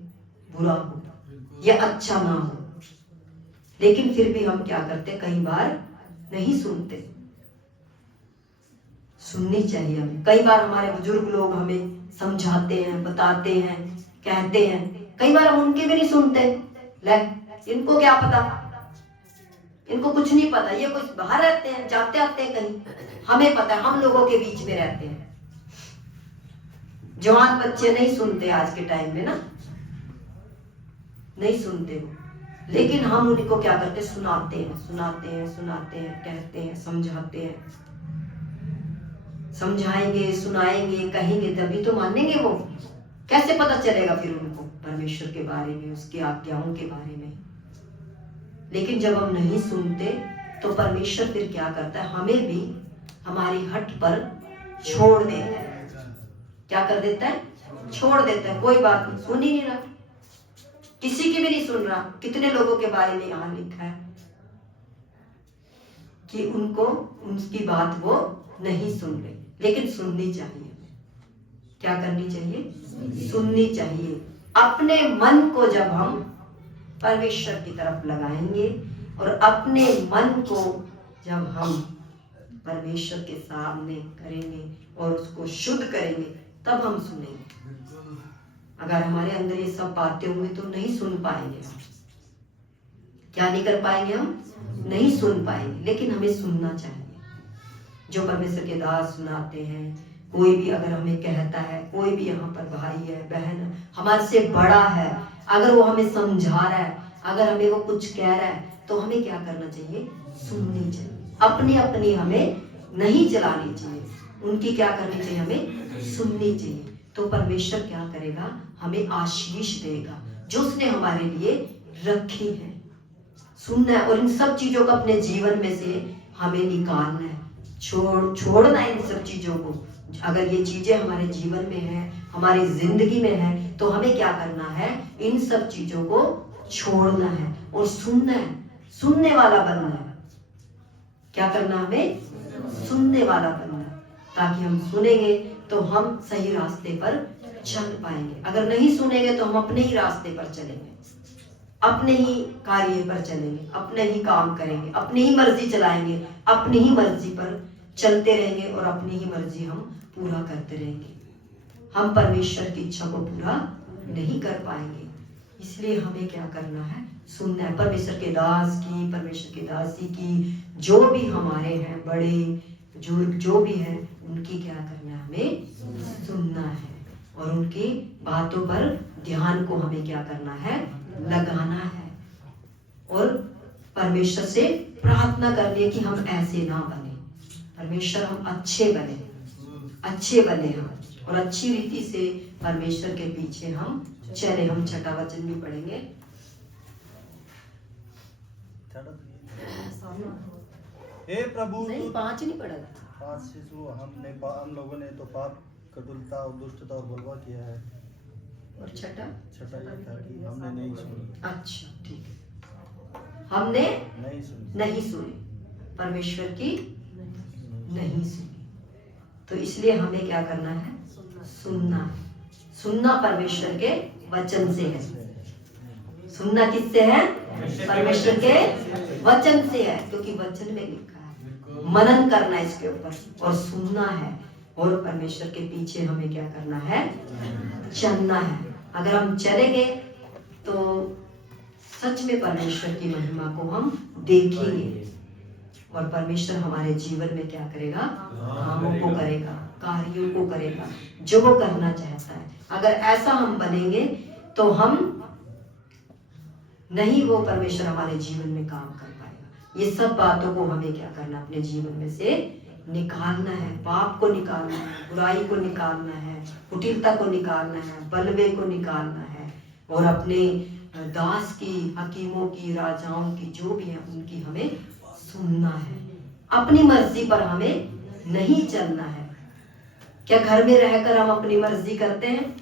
बुरा हो या अच्छा ना हो, लेकिन फिर भी हम क्या करते? कई बार नहीं सुनते। सुननी चाहिए हमें। कई बार हमारे बुजुर्ग लोग हमें समझाते हैं, बताते हैं, कहते हैं, कई बार हम उनके भी नहीं सुनते। ले, इनको क्या पता, इनको कुछ नहीं पता, ये कुछ बाहर रहते हैं, जाते आते हैं कहीं। हमें पता है, हम लोगों के बीच में रहते हैं, जवान बच्चे नहीं सुनते आज के टाइम में ना, नहीं सुनते वो, लेकिन हम उनको क्या करते, सुनाते हैं, सुनाते हैं, सुनाते हैं, कहते हैं, समझाते हैं, समझाएंगे, सुनाएंगे, कहेंगे तभी तो मानेंगे वो। कैसे पता चलेगा फिर उनको परमेश्वर के बारे में, उसकी आज्ञाओं के बारे में। लेकिन जब हम नहीं सुनते तो परमेश्वर फिर क्या करता है, हमें भी हमारी हट पर छोड़ देता है। क्या कर देता है, छोड़ देता है। कोई बात नहीं, सुन ही नहीं रहा, किसी की भी नहीं सुन रहा। कितने लोगों के बारे में यहाँ लिखा है कि उनको, उनकी बात वो नहीं सुन रहे, लेकिन सुननी चाहिए। क्या करनी चाहिए, सुननी चाहिए। अपने मन को जब हम परमेश्वर की तरफ लगाएंगे और अपने मन को जब हम परमेश्वर के सामने करेंगे और उसको शुद्ध करेंगे, तब हम सुनेंगे। अगर हमारे अंदर ये सब बातें हुई तो नहीं सुन पाएंगे हम। क्या नहीं कर पाएंगे हम, नहीं सुन पाएंगे। लेकिन हमें सुनना चाहिए। जो परमेश्वर के दास सुनाते हैं, कोई भी अगर हमें कहता है, कोई भी यहाँ पर भाई है, बहन है, हमारे से बड़ा है, अगर वो हमें समझा रहा है, अगर हमें वो कुछ कह रहा है, तो हमें क्या करना चाहिए, सुननी चाहिए। अपनी अपनी हमें नहीं चलानी चाहिए, उनकी क्या करनी चाहिए, हमें सुननी चाहिए। तो परमेश्वर क्या करेगा, हमें आशीष देगा जो उसने हमारे लिए रखी है। सुनना है और इन सब चीजों को अपने जीवन में से हमें निकालना है, छोड़ना है इन सब चीजों को। अगर ये चीजें हमारे जीवन में है, हमारी जिंदगी में है, तो हमें क्या करना है, इन सब चीजों को छोड़ना है और सुनना है, सुनने वाला बनना है। क्या करना, हमें सुनने वाला बनना है, ताकि हम सुनेंगे तो हम सही रास्ते पर चल पाएंगे। अगर नहीं सुनेंगे तो हम अपने ही रास्ते पर चलेंगे, अपने ही कार्य पर चलेंगे, अपने ही काम करेंगे, अपनी ही मर्जी चलाएंगे, अपनी ही मर्जी पर चलते रहेंगे और अपनी ही मर्जी हम पूरा करते रहेंगे। हम परमेश्वर की इच्छा को पूरा नहीं कर पाएंगे। इसलिए हमें क्या करना है, सुनना है। परमेश्वर के दास की, परमेश्वर की दासी की, जो भी हमारे हैं, बड़े बुजुर्ग जो भी हैं, उनकी क्या करना है, हमें सुनना है और उनकी बातों पर ध्यान को हमें क्या करना है, लगाना है। और परमेश्वर से प्रार्थना करनी कि हम ऐसे ना बने, परमेश्वर हम अच्छे बने, अच्छे बने हम, और अच्छी रीति से परमेश्वर के पीछे हम चले। हम छठा वचन भी पढ़ेंगे। हे प्रभु, नहीं, 5 नहीं पढ़ा। 5 शिशु हम लोगों ने तो पाप, कटुलता और दुष्टता और बलवा किया है। और छठा ये था कि हमने नहीं सुनी। अच्छा, ठीक है, हमने नहीं सुनी, परमेश्वर की नहीं सुनी। तो इसलिए हमें क्या करना है, सुनना है। सुनना परमेश्वर के वचन से है। सुनना किससे है, परमेश्वर के वचन से है, क्योंकि वचन में लिखा है। मनन करना है इसके ऊपर और सुनना है, और परमेश्वर के पीछे हमें क्या करना है, चलना है। अगर हम चलेंगे तो सच में परमेश्वर की महिमा को हम देखेंगे और परमेश्वर हमारे जीवन में क्या करेगा, कामों को करेगा, कार्यों को करेगा जो वो करना चाहता है। अगर ऐसा हम बनेंगे तो हम नहीं, वो परमेश्वर हमारे जीवन में काम कर पाएगा। ये सब बातों को हमें क्या करना, अपने जीवन में से निकालना है। पाप को निकालना है, बुराई को निकालना है, कुटिलता को निकालना है, बलवे को निकालना है, और अपने दास की, हकीमों की, राजाओं की, जो भी है उनकी हमें सुनना है। अपनी मर्जी पर हमें नहीं चलना है। क्या घर में रहकर हम अपनी मर्जी करते हैं?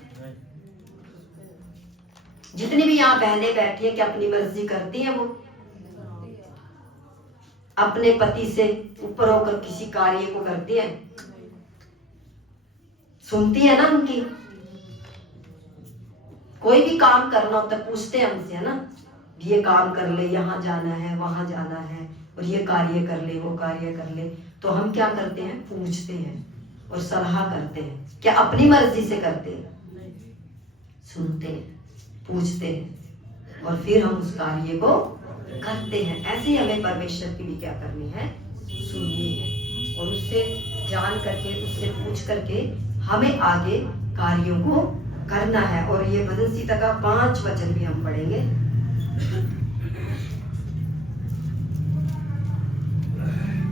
जितनी भी यहाँ बहनें बैठी हैं, क्या अपनी मर्जी करती हैं? वो अपने पति से ऊपर होकर किसी कार्य को करती है, सुनती है ना उनकी? कोई भी काम करना होता है पूछते हैं हमसे, है ना, ये काम कर ले, यहाँ जाना है, वहां जाना है, और ये कार्य कर ले, वो कार्य कर ले। तो हम क्या करते हैं, पूछते हैं और सलाह करते हैं। क्या अपनी मर्जी से करते हैं? सुनते हैं, पूछते हैं और फिर हम उस कार्य को करते हैं। ऐसे ही हमें परमेश्वर की भी क्या करनी है, सुननी है, और उससे जान करके, उससे पूछ करके हमें आगे कार्यों को करना है। और ये भजन सीता का 5 वचन भी हम पढ़ेंगे।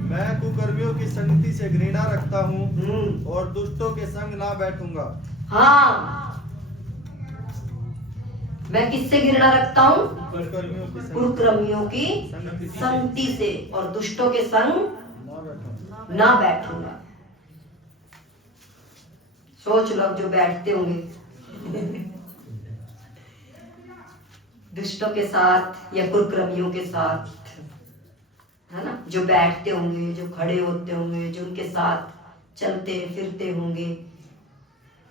मैं कुकर्मियों की संगति से घृणा रखता हूँ और और दुष्टों के संग ना बैठूंगा। हाँ, मैं किससे घृणा रखता हूँ? कुकर्मियों की संगति कुकर्मियों की संगति से और दुष्टों के संग ना बैठूंगा। ना बैठूंगा। सोच लो जो बैठते होंगे दुष्टों के साथ या कुकर्मियों के साथ, है ना, जो बैठते होंगे, जो खड़े होते होंगे, जो उनके साथ चलते फिरते होंगे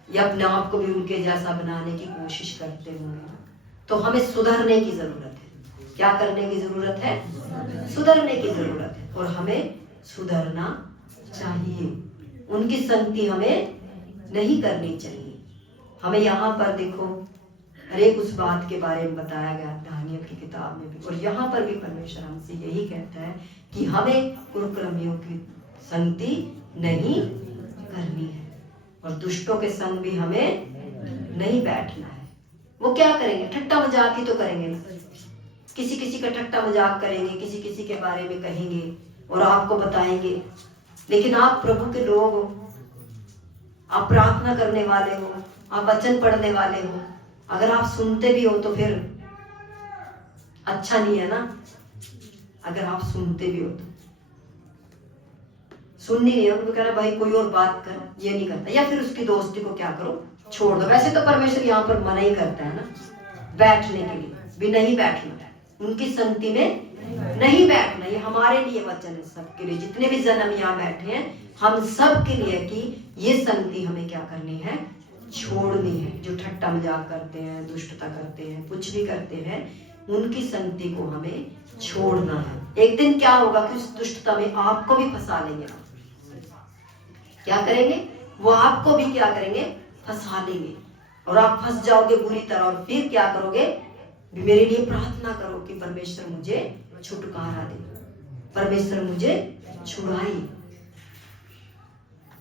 या अपने आप को भी उनके जैसा बनाने की कोशिश करते होंगे, तो हमें सुधरने की जरूरत है। क्या करने की जरूरत है? सुधरने की जरूरत है। और हमें सुधरना चाहिए, उनकी संगति हमें नहीं करनी चाहिए। हमें यहाँ पर देखो हर एक उस बात के बारे में बताया गया दानियल की किताब में भी, और यहाँ पर भी परमेश्वर हमसे यही कहता है कि हमें कुकर्मियों की संगति नहीं करनी है और दुष्टों के संग भी हमें नहीं बैठना है। वो क्या करेंगे? ठट्टा मजाक ही तो करेंगे ना, किसी किसी का ठट्टा मजाक करेंगे, किसी किसी के बारे में कहेंगे और आपको बताएंगे। लेकिन आप प्रभु के लोग हो, आप प्रार्थना करने वाले हो, आप वचन पढ़ने वाले हो, अगर आप सुनते भी हो तो फिर अच्छा नहीं है ना। अगर आप सुनते भी हो तो सुननी नहीं है, उनको कहना भाई कोई और बात कर, ये नहीं करता, या फिर उसकी दोस्ती को क्या करो, छोड़ दो। वैसे तो परमेश्वर यहाँ पर मना ही करता है ना बैठने के लिए, भी नहीं बैठना, उनकी संगति में नहीं बैठना। ये हमारे लिए वचन है, सबके लिए, जितने भी जन्म यहाँ बैठे हैं हम सब के लिए, कि ये संगति हमें क्या करनी है? छोड़नी है। जो ठट्टा मजाक करते हैं, दुष्टता करते हैं, कुछ भी करते हैं, उनकी संगति को हमें छोड़ना है। एक दिन क्या होगा कि उस दुष्टता में आपको भी फंसा लेंगे। क्या करेंगे? वो आपको भी क्या करेंगे? फंसा लेंगे और आप फंस जाओगे बुरी तरह। और फिर क्या करोगे? मेरे लिए प्रार्थना करो कि परमेश्वर मुझे छुटकारा दे, परमेश्वर मुझे छुड़ाए।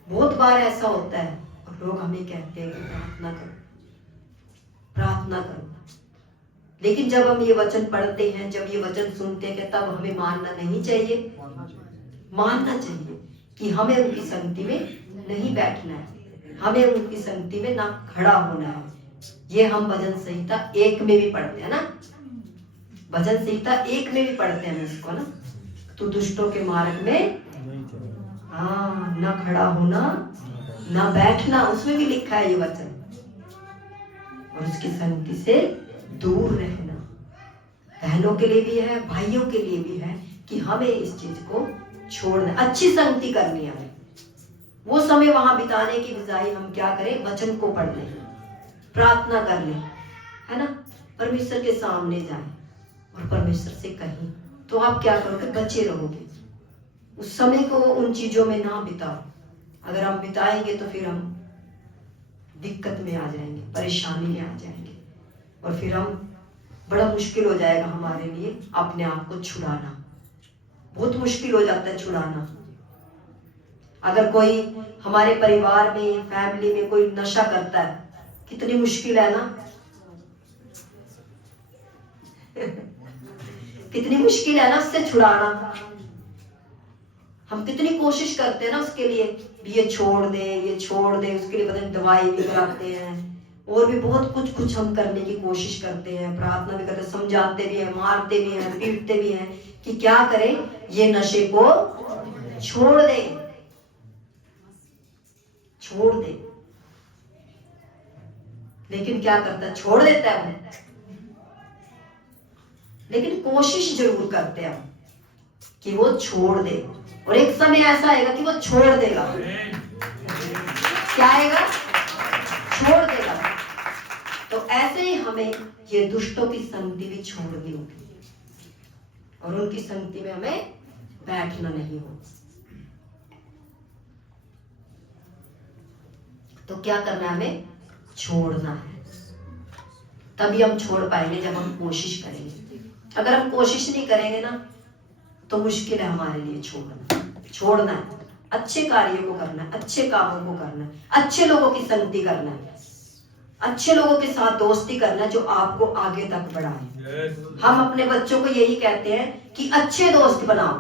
बहुत बार ऐसा होता है और लोग हमें कहते हैं कि प्रार्थना करो, प्रार्थना करो। लेकिन जब हम ये वचन पढ़ते हैं, जब ये वचन सुनते हैं, तब हमें मानना नहीं चाहिए, मानना चाहिए कि हमें उनकी संगति में नहीं बैठना है, हमें उनकी संगति में ना खड़ा होना है। ये हम भजन संहिता 1 में भी पढ़ते हैं ना, भजन संहिता 1 में भी पढ़ते हैं इसको ना, तो दुष्टों के मार्ग में हाँ ना खड़ा होना ना बैठना, उसमें भी लिखा है ये वचन। और उसकी संगति से दूर रहना, बहनों के लिए भी है, भाइयों के लिए भी है कि हमें इस चीज को छोड़ना, अच्छी संगति करनी है। वो समय वहां बिताने की बजाय हम क्या करें? वचन को पढ़ लें, प्रार्थना कर लें, है ना, परमेश्वर के सामने जाएं और परमेश्वर से कहें, तो आप क्या करोगे? बचे रहोगे। उस समय को उन चीजों में ना बिताओ। अगर हम बिताएंगे तो फिर हम दिक्कत में आ जाएंगे, परेशानी में आ जाएंगे, और फिर हम बड़ा मुश्किल हो जाएगा हमारे लिए अपने आप को छुड़ाना, बहुत मुश्किल हो जाता है छुड़ाना। अगर कोई हमारे परिवार में, फैमिली में कोई नशा करता है, कितनी मुश्किल है ना कितनी मुश्किल है ना उससे छुड़ाना। हम कितनी कोशिश करते हैं ना उसके लिए, ये छोड़ दे, ये छोड़ दे, उसके लिए पता नहीं दवाई भी कराते हैं और भी बहुत कुछ हम करने की कोशिश करते हैं, प्रार्थना भी करते हैं, समझाते भी हैं, मारते भी हैं, पीटते भी हैं कि क्या करें, ये नशे को छोड़ दे, छोड़ दे। लेकिन क्या करता है? छोड़ देता है वो, लेकिन कोशिश जरूर करते हैं कि वो छोड़ दे, और एक समय ऐसा आएगा कि वो छोड़ देगा। क्या आएगा? छोड़ देगा। तो ऐसे ही हमें ये दुष्टों की संगति भी छोड़नी होगी और उनकी संगति में हमें बैठना नहीं हो। तो क्या करना है? हमें छोड़ना है। तभी हम छोड़ पाएंगे जब हम कोशिश करेंगे। अगर हम कोशिश नहीं करेंगे ना तो मुश्किल है हमारे लिए छोड़ना है। अच्छे कार्यों को करना है, अच्छे कामों को करना है, अच्छे लोगों की संगति करना है, अच्छे लोगों के साथ दोस्ती करना जो आपको आगे तक बढ़ाए। हम अपने बच्चों को यही कहते हैं कि अच्छे दोस्त बनाओ।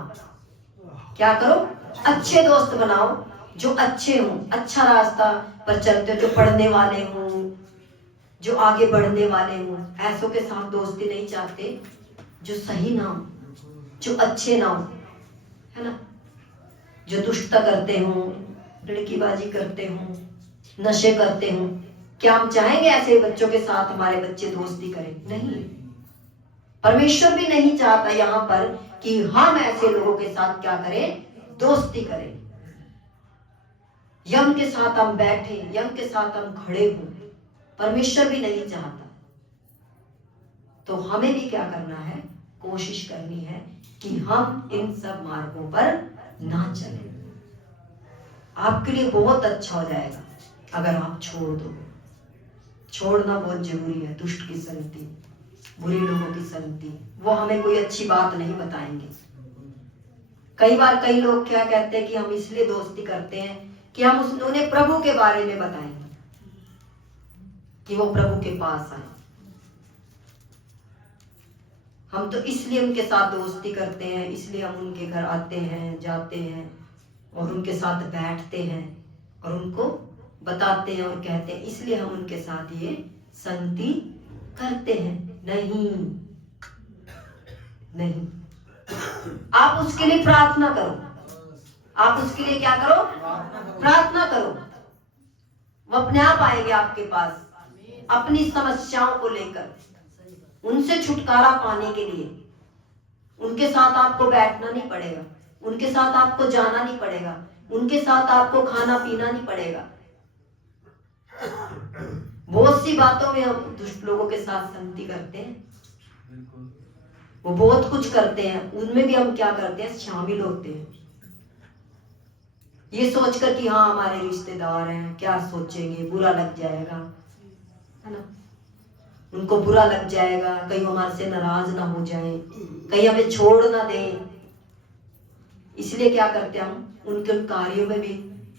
क्या करो? अच्छे दोस्त बनाओ जो अच्छे हों, अच्छा रास्ता पर चलते, जो पढ़ने वाले हों, जो आगे बढ़ने वाले हों। ऐसों के साथ दोस्ती नहीं चाहते जो सही ना हो, जो अच्छे ना हो, है ना, जो दुष्टता करते हों, लड़कीबाजी करते हों, नशे करते हों। क्या हम चाहेंगे ऐसे बच्चों के साथ हमारे बच्चे दोस्ती करें? नहीं। परमेश्वर भी नहीं चाहता यहाँ पर कि हम ऐसे लोगों के साथ क्या करें? दोस्ती करें। यम के साथ हम बैठे, यम के साथ हम खड़े हों, परमेश्वर भी नहीं चाहता। तो हमें भी क्या करना है? कोशिश करनी है कि हम इन सब मार्गों पर ना चलें। आपके लिए बहुत अच्छा हो जाएगा अगर आप छोड़ दो। छोड़ना बहुत जरूरी है। दुष्ट की संगति, बुरे लोगों की संगति, वो हमें कोई अच्छी बात नहीं बताएंगे। कई बार कई लोग क्या कहते हैं कि हम इसलिए दोस्ती करते हैं कि हम उन्हें प्रभु के बारे में बताएंगे कि वो प्रभु के पास आए। हम तो इसलिए उनके साथ दोस्ती करते हैं, इसलिए हम उनके घर आते हैं, जाते हैं और उनके साथ बैठते हैं और उनको बताते हैं और कहते हैं, इसलिए हम उनके साथ ये संगति करते हैं। नहीं नहीं, आप उसके लिए प्रार्थना करो। आप उसके लिए क्या करो? प्रार्थना करो। वो अपने आप आएंगे आपके पास अपनी समस्याओं को लेकर, उनसे छुटकारा पाने के लिए। उनके साथ आपको बैठना नहीं पड़ेगा, उनके साथ आपको जाना नहीं पड़ेगा, उनके साथ आपको खाना पीना नहीं पड़ेगा। बहुत सी बातों में हम दुष्ट लोगों के साथ संगति करते हैं, वो बहुत कुछ करते हैं, उनमें भी हम क्या करते हैं? शामिल होते हैं, ये सोचकर कि हाँ हमारे रिश्तेदार हैं, क्या सोचेंगे, बुरा लग जाएगा, है ना, उनको बुरा लग जाएगा, कहीं हमारे से नाराज ना हो जाए, कहीं हमें छोड़ ना दे। इसलिए क्या करते हैं? हम उनके उन कार्यों में भी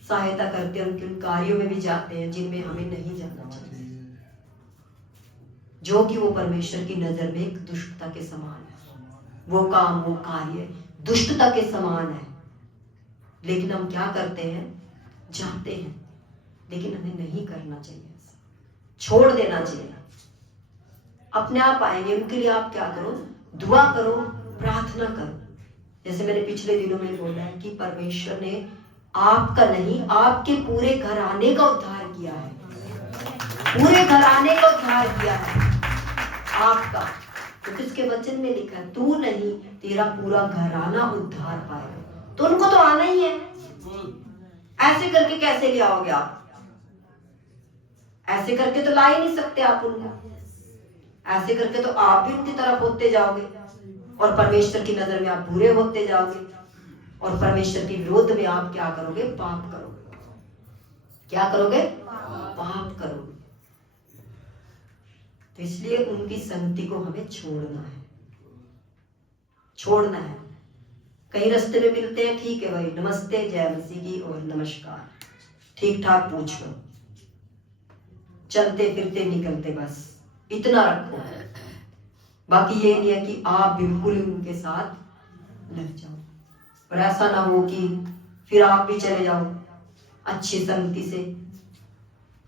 सहायता करते हैं, उनके उन कार्यों में भी जाते हैं जिनमें हमें नहीं जाना चाहिए, जो कि वो परमेश्वर की नजर में एक दुष्टता के समान है। वो काम, वो कार्य दुष्टता के समान है। लेकिन हम क्या करते हैं? जाते हैं, लेकिन हमें नहीं करना चाहिए, छोड़ देना चाहिए। अपने आप आएंगे, उनके लिए आप क्या करो? दुआ करो, प्रार्थना करो। जैसे मैंने पिछले दिनों में बोला है कि परमेश्वर ने आपका नहीं, आपके पूरे घराने का उद्धार किया है। पूरे घराने का उद्धार किया है आपका। तो किसके वचन में लिखा है? तू नहीं, तेरा पूरा घराना उद्धार पाएगा। तो उनको तो आना ही है। ऐसे करके कैसे ले आओगे आप? ऐसे करके तो ला ही नहीं सकते आप उनको। ऐसे करके तो आप भी उनकी तरफ होते जाओगे और परमेश्वर की नजर में आप बुरे होते जाओगे और परमेश्वर के विरोध में आप क्या करोगे? पाप करोगे। क्या करोगे? पाप करोगे। तो इसलिए उनकी संगति को हमें छोड़ना है, छोड़ना है। कहीं रास्ते में मिलते हैं, ठीक है भाई, नमस्ते, जय मसीह की और नमस्कार, ठीक ठाक पूछ लो, चलते फिरते निकलते, बस इतना रखो। बाकी ये नहीं है कि आप बिल्कुल ही उनके साथ लग जाओ, और ऐसा ना हो कि फिर आप भी चले जाओ अच्छी संगति से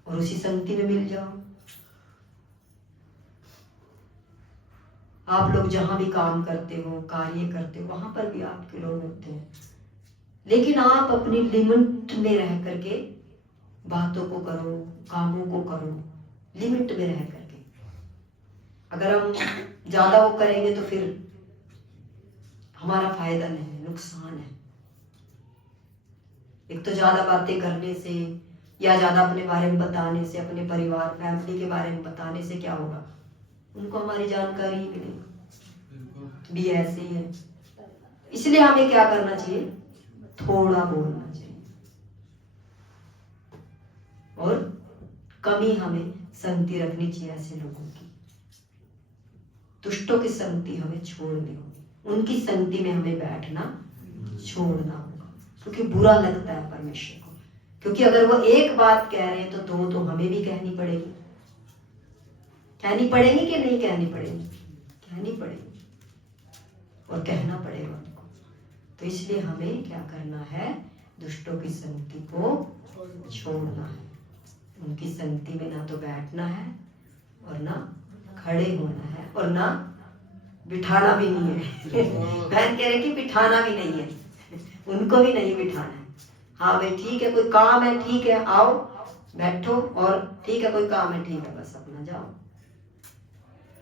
और उसी संगति में मिल जाओ। आप लोग जहां भी काम करते हो, कार्य करते हो, वहां पर भी आपके लोग होते हैं, लेकिन आप अपनी लिमिट में रह करके बातों को करो, कामों को करो, लिमिट में रह करके। अगर हम ज्यादा वो करेंगे तो फिर हमारा फायदा नहीं है, नुकसान है। एक तो ज्यादा बातें करने से या ज्यादा अपने बारे में बताने से, अपने परिवार फैमिली के बारे में बताने से क्या होगा? उनको हमारी जानकारी ही मिलेगी। भी ऐसे ही है। इसलिए हमें क्या करना चाहिए? थोड़ा बोलना चाहिए और कमी हमें संगति रखनी चाहिए ऐसे लोगों की। दुष्टों की संगति हमें छोड़नी होगी, उनकी संगति में हमें बैठना छोड़ना होगा। क्योंकि बुरा लगता है परमेश्वर को। क्योंकि अगर वो एक बात कह रहे हैं तो दो तो हमें भी कहनी पड़ेगी। कहनी पड़ेगी कि नहीं कहनी पड़ेगी? कहनी पड़ेगी और कहना पड़ेगा उनको। तो इसलिए हमें क्या करना है? दुष्टों की संगति को छोड़ना है। उनकी संगति में ना तो बैठना है और ना खड़े होना है और ना बिठाना भी नहीं है। बहन कह रहे कि बिठाना भी नहीं है, उनको भी नहीं बिठाना है। हाँ भाई ठीक है, कोई काम है, ठीक है, आओ बैठो, और ठीक है कोई काम है, ठीक है, बस अपना जाओ।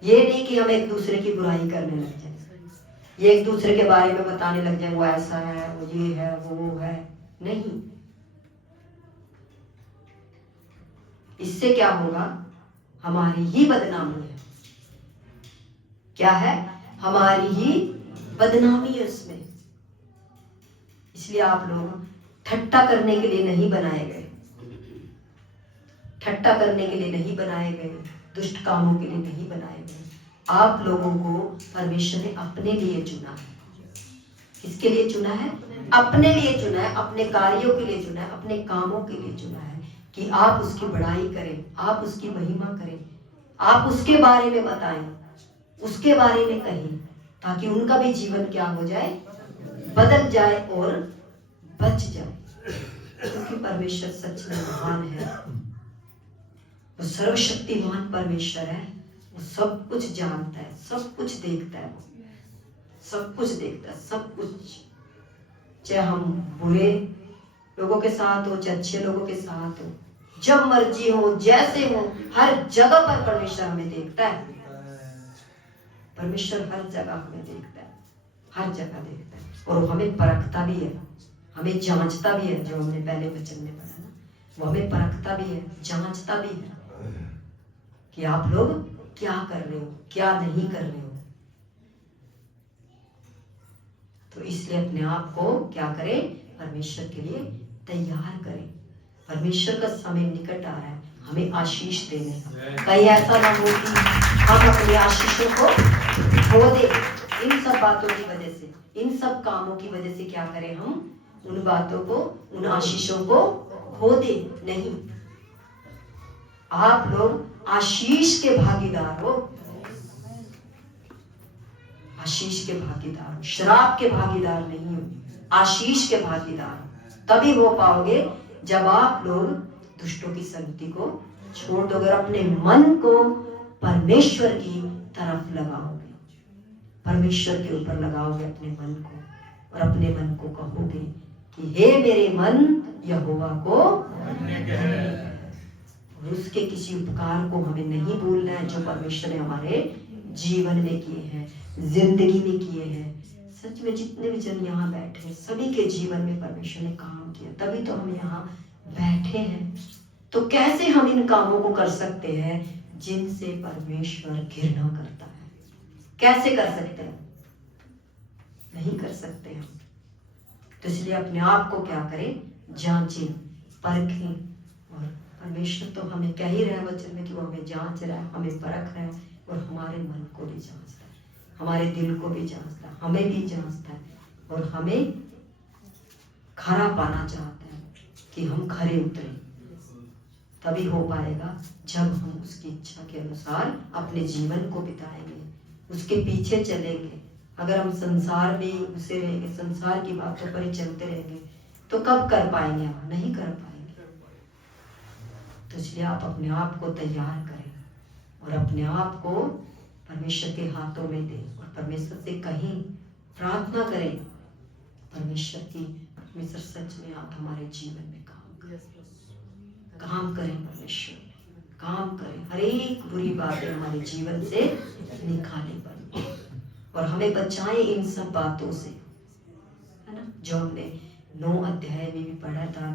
ये नहीं कि हम एक दूसरे की बुराई करने लग जाए, ये एक दूसरे के बारे में बताने लग जाए, वो ऐसा है, वो ये है, वो है। नहीं, इससे क्या होगा? हमारी ही बदनामी है। क्या है? हमारी ही बदनामी है उसमें। इसलिए आप लोग ठट्टा करने के लिए नहीं बनाए गए, ठट्टा करने के लिए नहीं बनाए गए, दुष्ट कामों के लिए नहीं बनाए गए। आप लोगों को परमेश्वर ने अपने लिए चुना है। किसके लिए चुना है? अपने लिए चुना है, अपने कार्यों के लिए चुना है, अपने कामों के लिए चुना है कि आप उसकी बड़ाई करें, आप उसकी महिमा करें, आप उसके बारे में बताएं, उसके बारे में कहें, ताकि उनका भी जीवन क्या हो जाए? बदल जाए और बच जाए। क्योंकि परमेश्वर सच में महान है, वो सर्वशक्तिमान परमेश्वर है, वो सब कुछ जानता है, सब कुछ देखता है, सब कुछ देखता है, सब कुछ। चाहे हम बुरे लोगों के साथ हो, चाहे अच्छे लोगों के साथ हो, जब मर्जी हो, जैसे हो, हर जगह पर परमेश्वर हमें देखता है। परमेश्वर हर जगह हमें देखता है, हर जगह देखता है, और हमें परखता भी है, हमें जांचता भी है। जो हमने पहले वचन में पढ़ा ना, वो हमें परखता भी है, जांचता भी है कि आप लोग क्या कर रहे हो, क्या नहीं कर रहे हो। तो इसलिए अपने आप को क्या करें? परमेश्वर के लिए तैयार करें। परमेश्वर का समय निकट आ रहा है हमें आशीष देने का। कहीं ऐसा ना हो कि हम अपनी आशीषों को खो दे। इन सब बातों की वजह से, इन सब कामों की वजह से क्या करें? हम उन बातों को, उन आशीषों को खो दे। नहीं, आप लोग आशीष के भागीदार हो, आशीष के भागीदार, श्राप के भागीदार नहीं हो, आशीष के भागीदार। तभी हो पाओगे जब आप लोग दुष्टों की संगति को छोड़ दोगे और अपने मन को परमेश्वर की तरफ लगाओगे, परमेश्वर के ऊपर लगाओगे अपने मन को, और अपने मन को कहोगे कि हे मेरे मन यहोवा को, और उसके किसी उपकार को हमें नहीं भूलना है जो परमेश्वर ने हमारे जीवन में किए हैं, जिंदगी में किए हैं। सच में जितने भी जन यहाँ बैठे हैं, सभी के जीवन में परमेश्वर ने काम किया, तभी तो हम यहाँ बैठे हैं। तो कैसे हम इन कामों को कर सकते हैं जिनसे परमेश्वर घृणा करता है? कैसे कर सकते हैं? नहीं कर सकते हम। तो इसलिए अपने आप को क्या करें? जांचें, परखें। और परमेश्वर तो हमें कह ही रहा है वचन में कि वो हमें जांच रहा है, हमें परख रहा है, और हमारे मन को भी जांचता है, हमारे दिल को भी जांचता है, हमें भी जांचता है, और हमें खरा पाना चाहता है कि हम खरे उतरें। तभी हो पाएगा जब हम उसकी इच्छा के अनुसार अपने जीवन को बिताएंगे, उसके पीछे चलेंगे। अगर हम संसार में ही घुसे रहेंगे, संसार की बातों पर ही चलते रहेंगे, तो कब कर पाएंगे? हम नहीं कर पाएंगे। तो इसलिए आप अपने आप को तैयार करें और अपने आप को परमेश्वर के हाथों में दें, और परमेश्वर से कहीं प्रार्थना करें परमेश्वर की, परमेश्वर सच में आप हमारे जीवन में काम करें, परमेश्वर काम करें, हर एक बुरी बातें हमारे जीवन से निकालें और हमें बचाएं इन सब बातों से, है ना, जो हमने 9 अध्याय में भी पढ़ा था।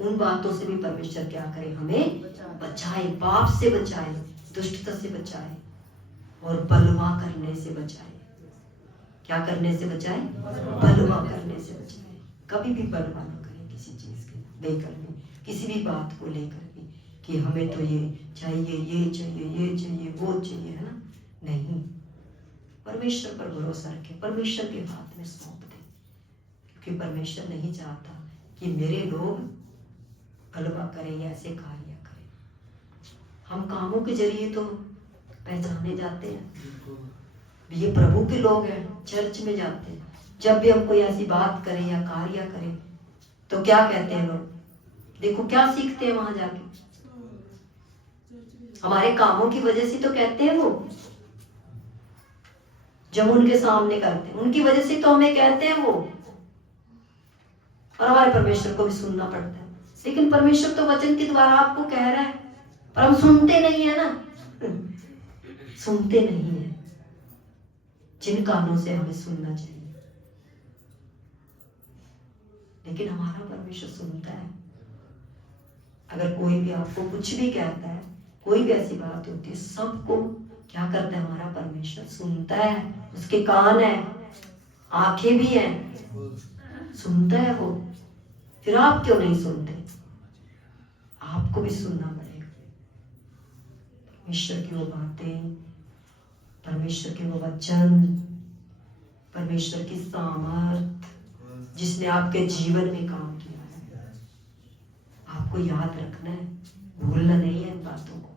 उन बातों से भी परमेश्वर क्या करे? हमें बचाए, पाप से बचाए, दुष्टता से बचाए, और बलवा करने से बचाए। क्या करने से बचाए? बलवा करने से बचाए। कभी भी बलवा ना करें किसी चीज के लेकर भी, किसी भी बात को लेकर भी, कि हमें तो ये चाहिए, ये चाहिए, ये चाहिए, वो चाहिए, है ना। नहीं, परमेश्वर पर भरोसा रखें, परमेश्वर के हाथ में सौंप दें, क्योंकि परमेश्वर नहीं चाहता कि मेरे लोग गलबा करें या ऐसे कार्य करें। हम कामों के जरिए तो पहचाने जाते हैं, ये प्रभु के लोग हैं, चर्च में जाते हैं। जब भी हम कोई ऐसी बात करें या कार्य करें तो क्या कहते हैं लोग? देखो क्या सीखते हैं वहां जाके, हमारे कामों की वजह से तो कहते हैं वो, जब उनके सामने करते हैं उनकी वजह से तो हमें कहते हैं वो, और हमारे परमेश्वर को भी सुनना पड़ता है। लेकिन परमेश्वर तो वचन के द्वारा आपको कह रहा है, पर हम सुनते नहीं है ना, सुनते नहीं है जिन कानों से हमें सुनना चाहिए। लेकिन हमारा परमेश्वर सुनता है। अगर कोई भी आपको कुछ भी कहता है, कोई भी ऐसी बात होती है, सबको क्या करता है हमारा परमेश्वर? सुनता है। उसके कान है, आंखें भी हैं, सुनता है वो। फिर आप क्यों नहीं सुनते? आपको भी सुनना पड़ेगा। परमेश्वर की वो बातें, परमेश्वर के वो वचन, परमेश्वर की सामर्थ जिसने आपके जीवन में काम किया है, आपको याद रखना है, भूलना नहीं है इन बातों को,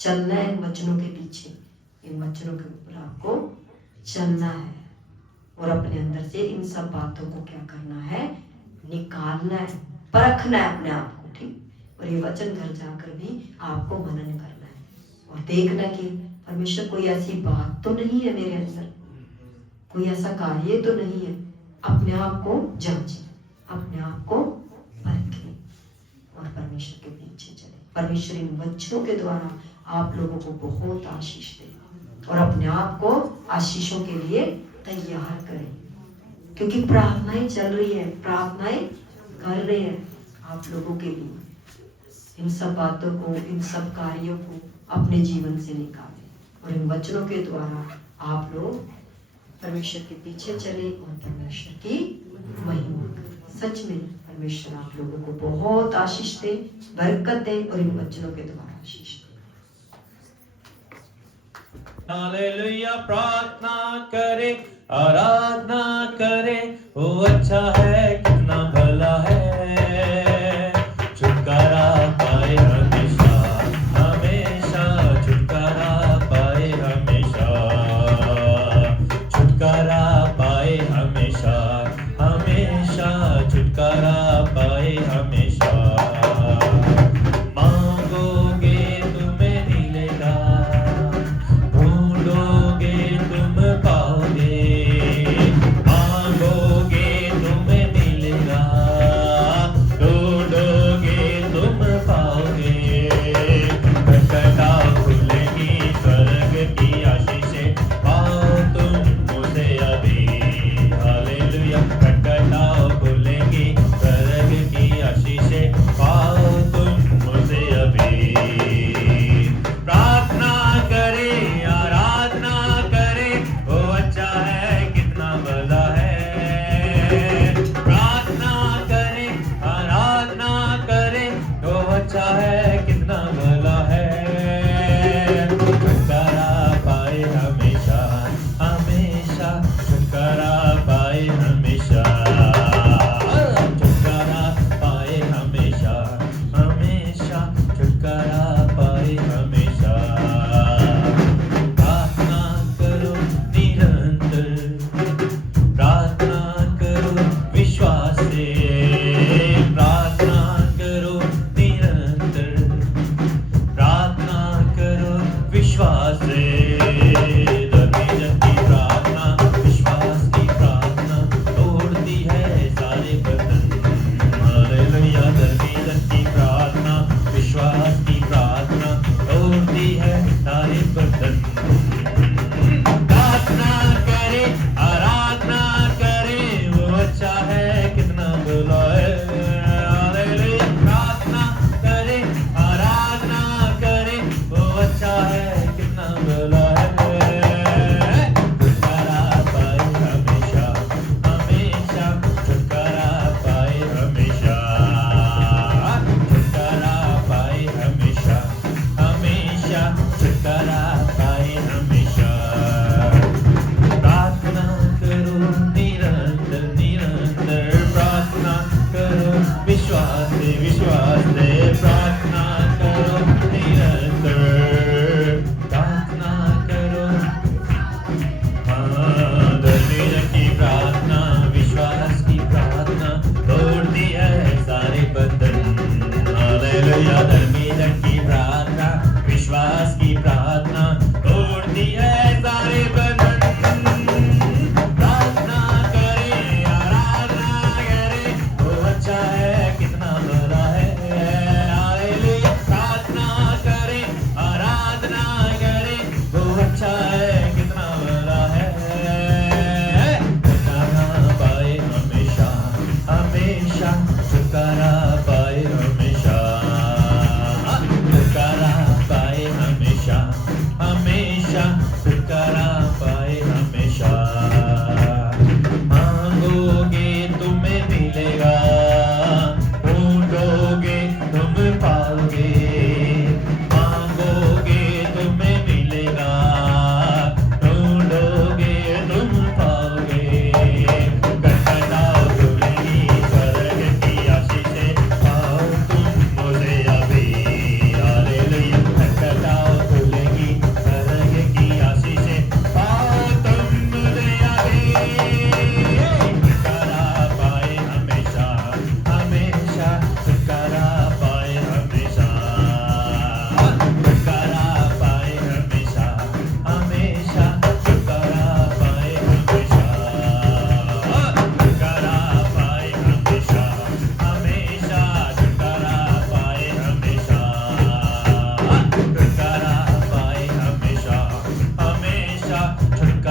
चलना है इन वचनों के पीछे, इन वचनों के ऊपर आपको चलना है, और अपने अंदर से इन सब बातों को क्या करना है? निकालना है, परखना है अपने आप को, ठीक। और ये वचन घर जाकर भी आपको मनन करना है और देखना कि परमेश्वर कोई ऐसी बात तो नहीं है मेरे अंदर, कोई ऐसा कार्य तो नहीं है। अपने आप को जांचें, अपने आप को परखें और परमेश्वर के पीछे चले। परमेश्वर इन वचनों के द्वारा आप लोगों को बहुत आशीष दे और अपने आप को आशीषों के लिए तैयार करें, क्योंकि प्रार्थनाएं चल रही है, प्रार्थनाएं कर रहे हैं आप लोगों के लिए। इन सब बातों को, इन सब कार्यों को अपने जीवन से निकालें और इन वचनों के द्वारा आप लोग परमेश्वर के पीछे चले और परमेश्वर की महिमा करें। सच में परमेश्वर आप लोगों को बहुत आशीष दे, बरकत दे और इन वचनों के द्वारा आशीष दे। हालेलुया। प्रार्थना करे, आराधना करे, वो अच्छा है, कितना भला है। छुटकारा पाए हमेशा, हमेशा छुटकारा पाए हमेशा, छुटकारा पाए हमेशा, हमेशा छुटकारा पाए हमेशा। मांगोगे तुम्हें मिलेगा, ढूंढोगे तुम पाओगे, मांगोगे तुम्हें मिलेगा।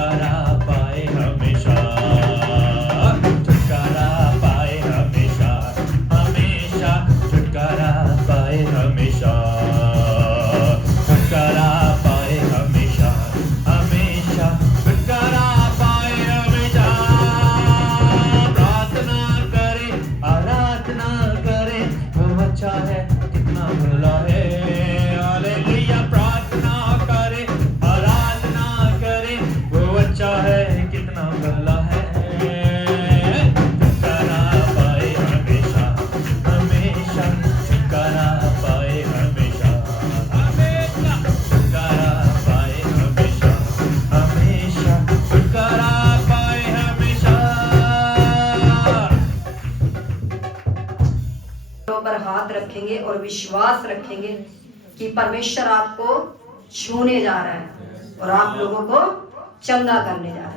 छुटकारा पाए हमेशा, छुटकारा पाए हमेशा, हमेशा छुटकारा पाए हमेशा, छुटकारा पाए हमेशा, हमेशा छुटकारा पाए हमेशा। प्रार्थना करे, आराधना करे, वो अच्छा है कितना भला है। हालेलुया। प्रार्थना करे, आराधना करे, वो अच्छा है कितना भला है। छुटकारा पाए हमेशा, हमेशा छुटकारा पाए हमेशा, हमेशा छुटकारा पाए हमेशा, हमेशा छुटकारा पाए हमेशा। पर हाथ रखेंगे और विश्वास रखेंगे कि परमेश्वर आपको छूने जा रहा है और आप लोगों को चंगा करने जा रहा है।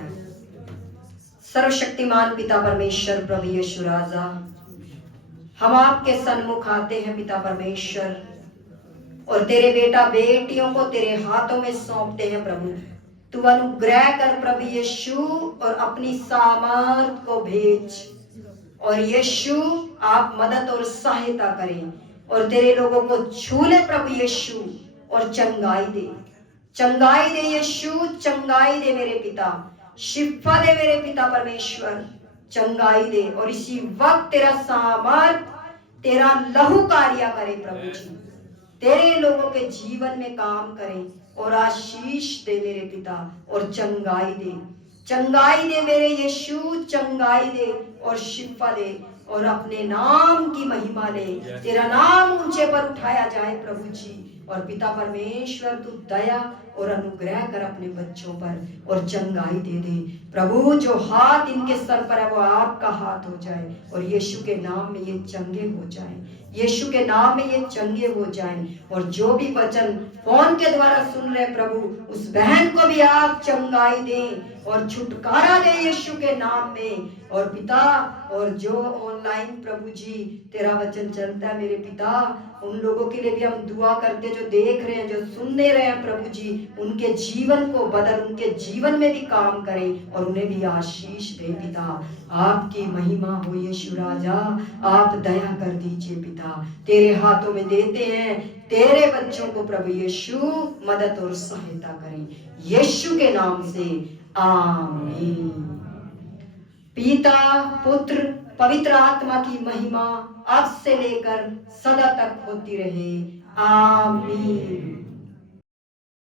सर्वशक्तिमान पिता परमेश्वर प्रभु यीशु राजा, हम आपके सन्मुख आते हैं पिता परमेश्वर, और तेरे बेटा बेटियों को तेरे हाथों में सौंपते हैं प्रभु। तू अनुग्रह कर प्रभु यीशु और अपनी सामर्थ को भेज, और यीशु आप मदद और सहायता करें और तेरे लोगों को छू ले प्रभु यीशु और चंगाई दे, चंगाई दे यीशु, चंगाई दे मेरे पिता, शिफा दे मेरे पिता परमेश्वर, चंगाई दे। और इसी वक्त तेरा सामर्थ, तेरा लहू कार्य करे प्रभु जी, तेरे लोगों के जीवन में काम करे और आशीष दे मेरे पिता और चंगाई दे, चंगाई दे मेरे यीशु, चंगाई दे और शिफा दे और अपने नाम की महिमा ले। तेरा नाम ऊंचे पर उठाया जाए प्रभु जी। और पिता परमेश्वर तू दया और अनुग्रह कर अपने बच्चों पर और चंगाई दे दे प्रभु। जो हाथ इनके सर पर है वो आपका हाथ हो जाए और यीशु के नाम में ये चंगे हो जाएं, यीशु के नाम में ये चंगे हो जाएं। और जो भी वचन फोन के द्वारा सुन रहे प्रभु, उस बहन को भी आप चंगाई दें और छुटकारा दे यीशु के नाम में। और पिता, और जो ऑनलाइन प्रभु जी तेरा वचन चलता है मेरे पिता, उन लोगों के लिए भी हम दुआ करते, जो देख रहे हैं, जो सुनने रहे हैं प्रभु जी, उनके जीवन को बदल, उनके जीवन में भी काम करें और उन्हें भी आशीष दे पिता। आपकी महिमा हो यीशु राजा, आप दया कर दीजिए पिता। तेरे हाथों में देते हैं तेरे बच्चों को प्रभु यीशु, मदद और सहायता करें यीशु के नाम से, आमीन। पिता, पुत्र, पवित्र आत्मा की महिमा अब से लेकर सदा तक होती रहे, आमीन।